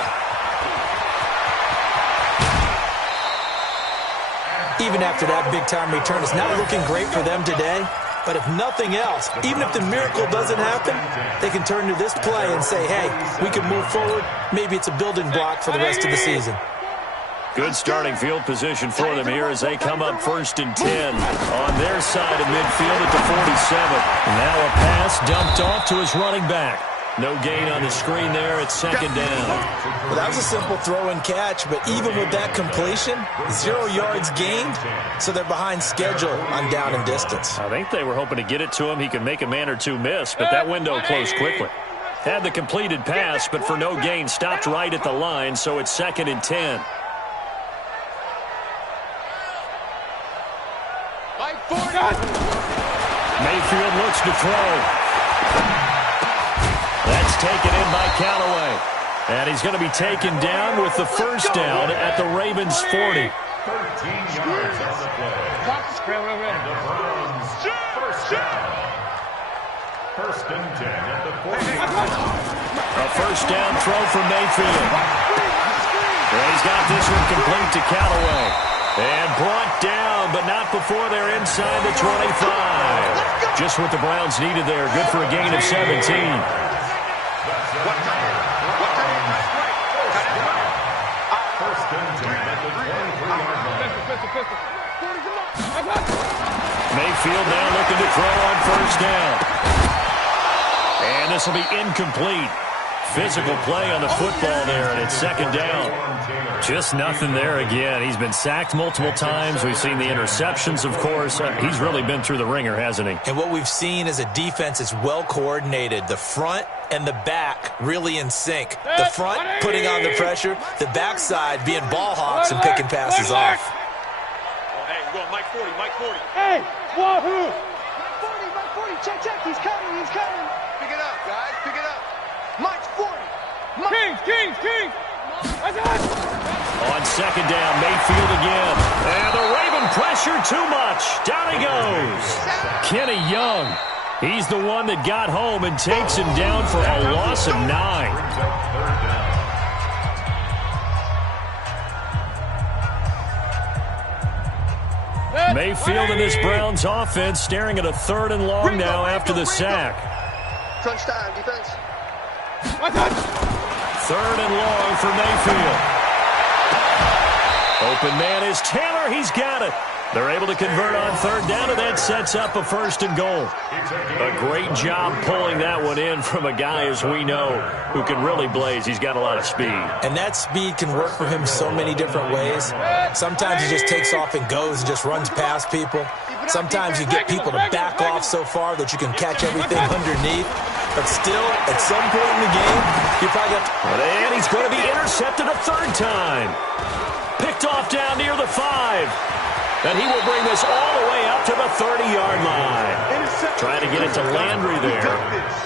Even after that big-time return, it's not looking great for them today. But if nothing else, even if the miracle doesn't happen, they can turn to this play and say, hey, we can move forward. Maybe it's a building block for the rest of the season. Good starting field position for them here as they come up 1st and 10 on their side of midfield at the 47. Now a pass dumped off to his running back. No gain on the screen there. It's 2nd down. Well, that was a simple throw and catch, but even with that completion, 0 yards gained, so they're behind schedule on down and distance. I think they were hoping to get it to him. He could make a man or 2 miss, but that window closed quickly. Had the completed pass, but for no gain, stopped right at the line, so it's 2nd and 10. Mayfield looks to throw. That's taken in by Callaway. And he's going to be taken down with the 1st down at the Ravens' 40. 13 yards on the play. And the Browns first down. First and 10 at the 40. A first down throw for Mayfield. Well, he's got this one complete to Callaway. And brought down, but not before they're inside the 25. Just what the Browns needed there. Good for a gain of 17. First and 10 at the 23-yard line. Mayfield now looking to throw on first down. And this will be incomplete. Physical play on the football there, and it's second down. Just nothing there again. He's been sacked multiple times. We've seen the interceptions, of course. He's really been through the ringer, hasn't he? And what we've seen is a defense is well coordinated. The front and the back really in sync. The front putting on the pressure, the backside being ball hawks and picking passes off. Hey, we're going Mike 40, Mike 40. Hey, wahoo! Mike 40, check, he's coming. Pick it up, guys, pick it up. Mike 40. Kings! That's it! On second down, Mayfield again. And the Raven pressure too much. Down he goes. Kenny Young. He's the one that got home and takes him down for a loss of 9. Mayfield and this Browns offense staring at a 3rd and long now after the sack. Crunch time, defense. 3rd and long for Mayfield. Open man is Taylor. He's got it. They're able to convert on 3rd down, and that sets up a 1st and goal. A great job pulling that one in from a guy, as we know, who can really blaze. He's got a lot of speed. And that speed can work for him so many different ways. Sometimes he just takes off and goes and just runs past people. Sometimes you get people to back off so far that you can catch everything underneath. But still, at some point in the game, you probably have to... And he's going to be intercepted a 3rd time. Picked off down near the 5. And he will bring this all the way up to the 30-yard line. Trying to get it to Landry there.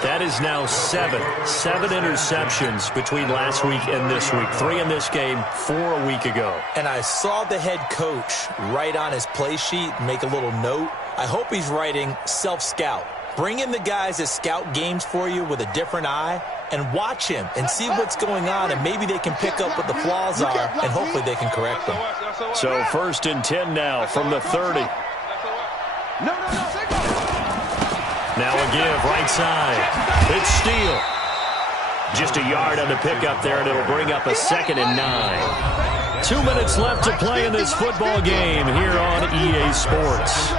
That is now 7 interceptions between last week and this week. 3 in this game, 4 a week ago. And I saw the head coach write on his play sheet, make a little note. I hope he's writing self-scout. Bring in the guys that scout games for you with a different eye and watch him and see what's going on, and maybe they can pick up what the flaws are, and hopefully they can correct them. So 1st and 10 now from the 30. Now a give, right side. It's Steele. Just a yard on the pickup there, and it'll bring up a 2nd and 9. 2 minutes left to play in this football game here on EA Sports.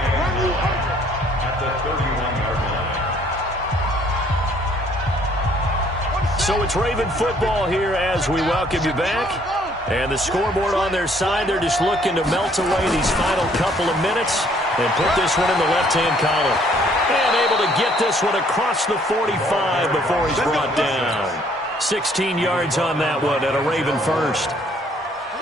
So it's Raven football here as we welcome you back. And the scoreboard on their side, they're just looking to melt away these final couple of minutes and put this one in the left-hand column. And able to get this one across the 45 before he's brought down. 16 yards on that one at a Raven first.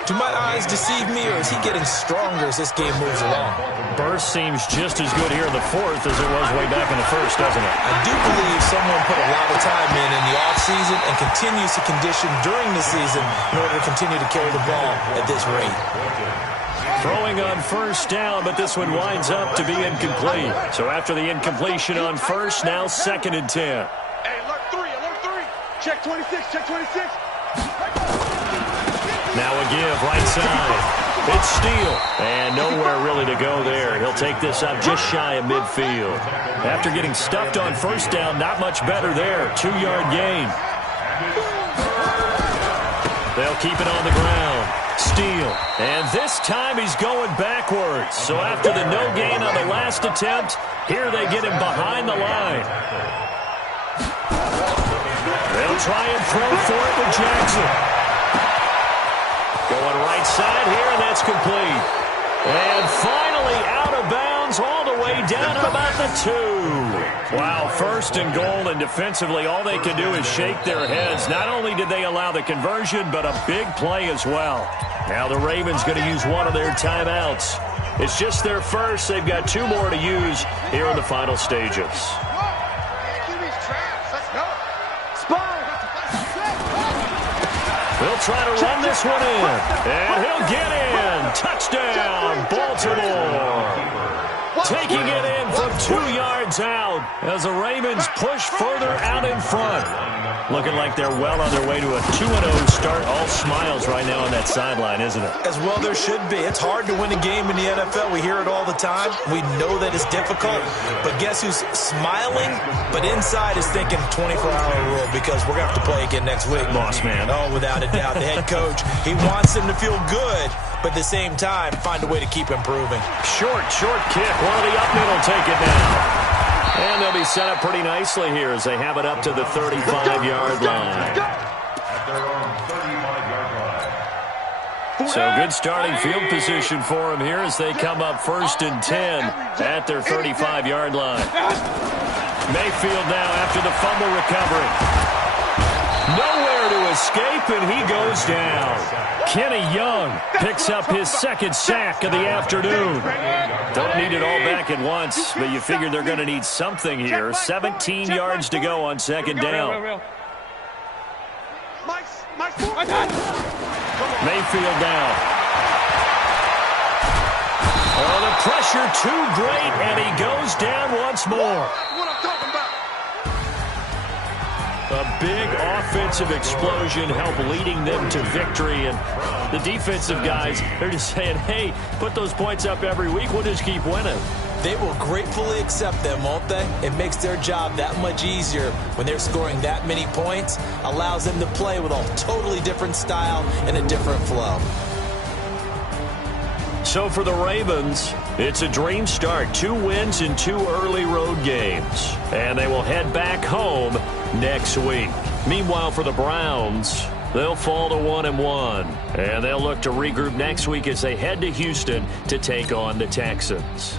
Do my eyes deceive me, or is he getting stronger as this game moves along? Burst seems just as good here in the 4th as it was way back in the 1st, doesn't it? I do believe someone put a lot of time in the offseason and continues to condition during the season in order to continue to carry the ball at this rate. Throwing on first down, but this one winds up to be incomplete. So after the incompletion on first, now 2nd and 10. Hey, alert 3. Check 26, check 26. Now a give, right side. It's Steele. And nowhere really to go there. He'll take this up just shy of midfield. After getting stuffed on first down, not much better there. 2-yard gain. They'll keep it on the ground. Steele. And this time he's going backwards. So after the no gain on the last attempt, here they get him behind the line. They'll try and throw for it with Jackson. Going right side here, and that's complete. And finally out of bounds all the way down to about the 2. Wow, 1st and goal, and defensively all they can do is shake their heads. Not only did they allow the conversion, but a big play as well. Now the Ravens going to use one of their timeouts. It's just their first. They've got 2 more to use here in the final stages. They'll try to run this one in. And he'll get in. Touchdown, Baltimore. Taking it in from 2 yards out as the Ravens push further out in front. Looking like they're well on their way to a 2-0 start. All smiles right now on that sideline, isn't it? As well there should be. It's hard to win a game in the NFL. We hear it all the time. We know that it's difficult. But guess who's smiling? But inside is thinking 24-hour rule because we're going to have to play again next week. Boss man. Oh, without a doubt. The head coach, he wants them to feel good, but at the same time, find a way to keep improving. Short kick. One of the up middle take it down. And they'll be set up pretty nicely here as they have it up to the 35-yard line. At their own 35-yard line. So good starting field position for them here as they come up 1st and 10 at their 35-yard line. Mayfield now after the fumble recovery. Nowhere to escape, and he goes down. Kenny Young picks up his 2nd sack of the afternoon. Don't need it all back at once, but you figure they're going to need something here. 17 yards to go on 2nd down. Mayfield down. Oh, the pressure too great, and he goes down once more. A big offensive explosion helped leading them to victory. And the defensive guys, they're just saying, hey, put those points up every week. We'll just keep winning. They will gratefully accept them, won't they? It makes their job that much easier when they're scoring that many points. Allows them to play with a totally different style and a different flow. So for the Ravens, it's a dream start. 2 wins in 2 early road games. And they will head back home next week. Meanwhile, for the Browns, they'll fall to 1-1. And they'll look to regroup next week as they head to Houston to take on the Texans.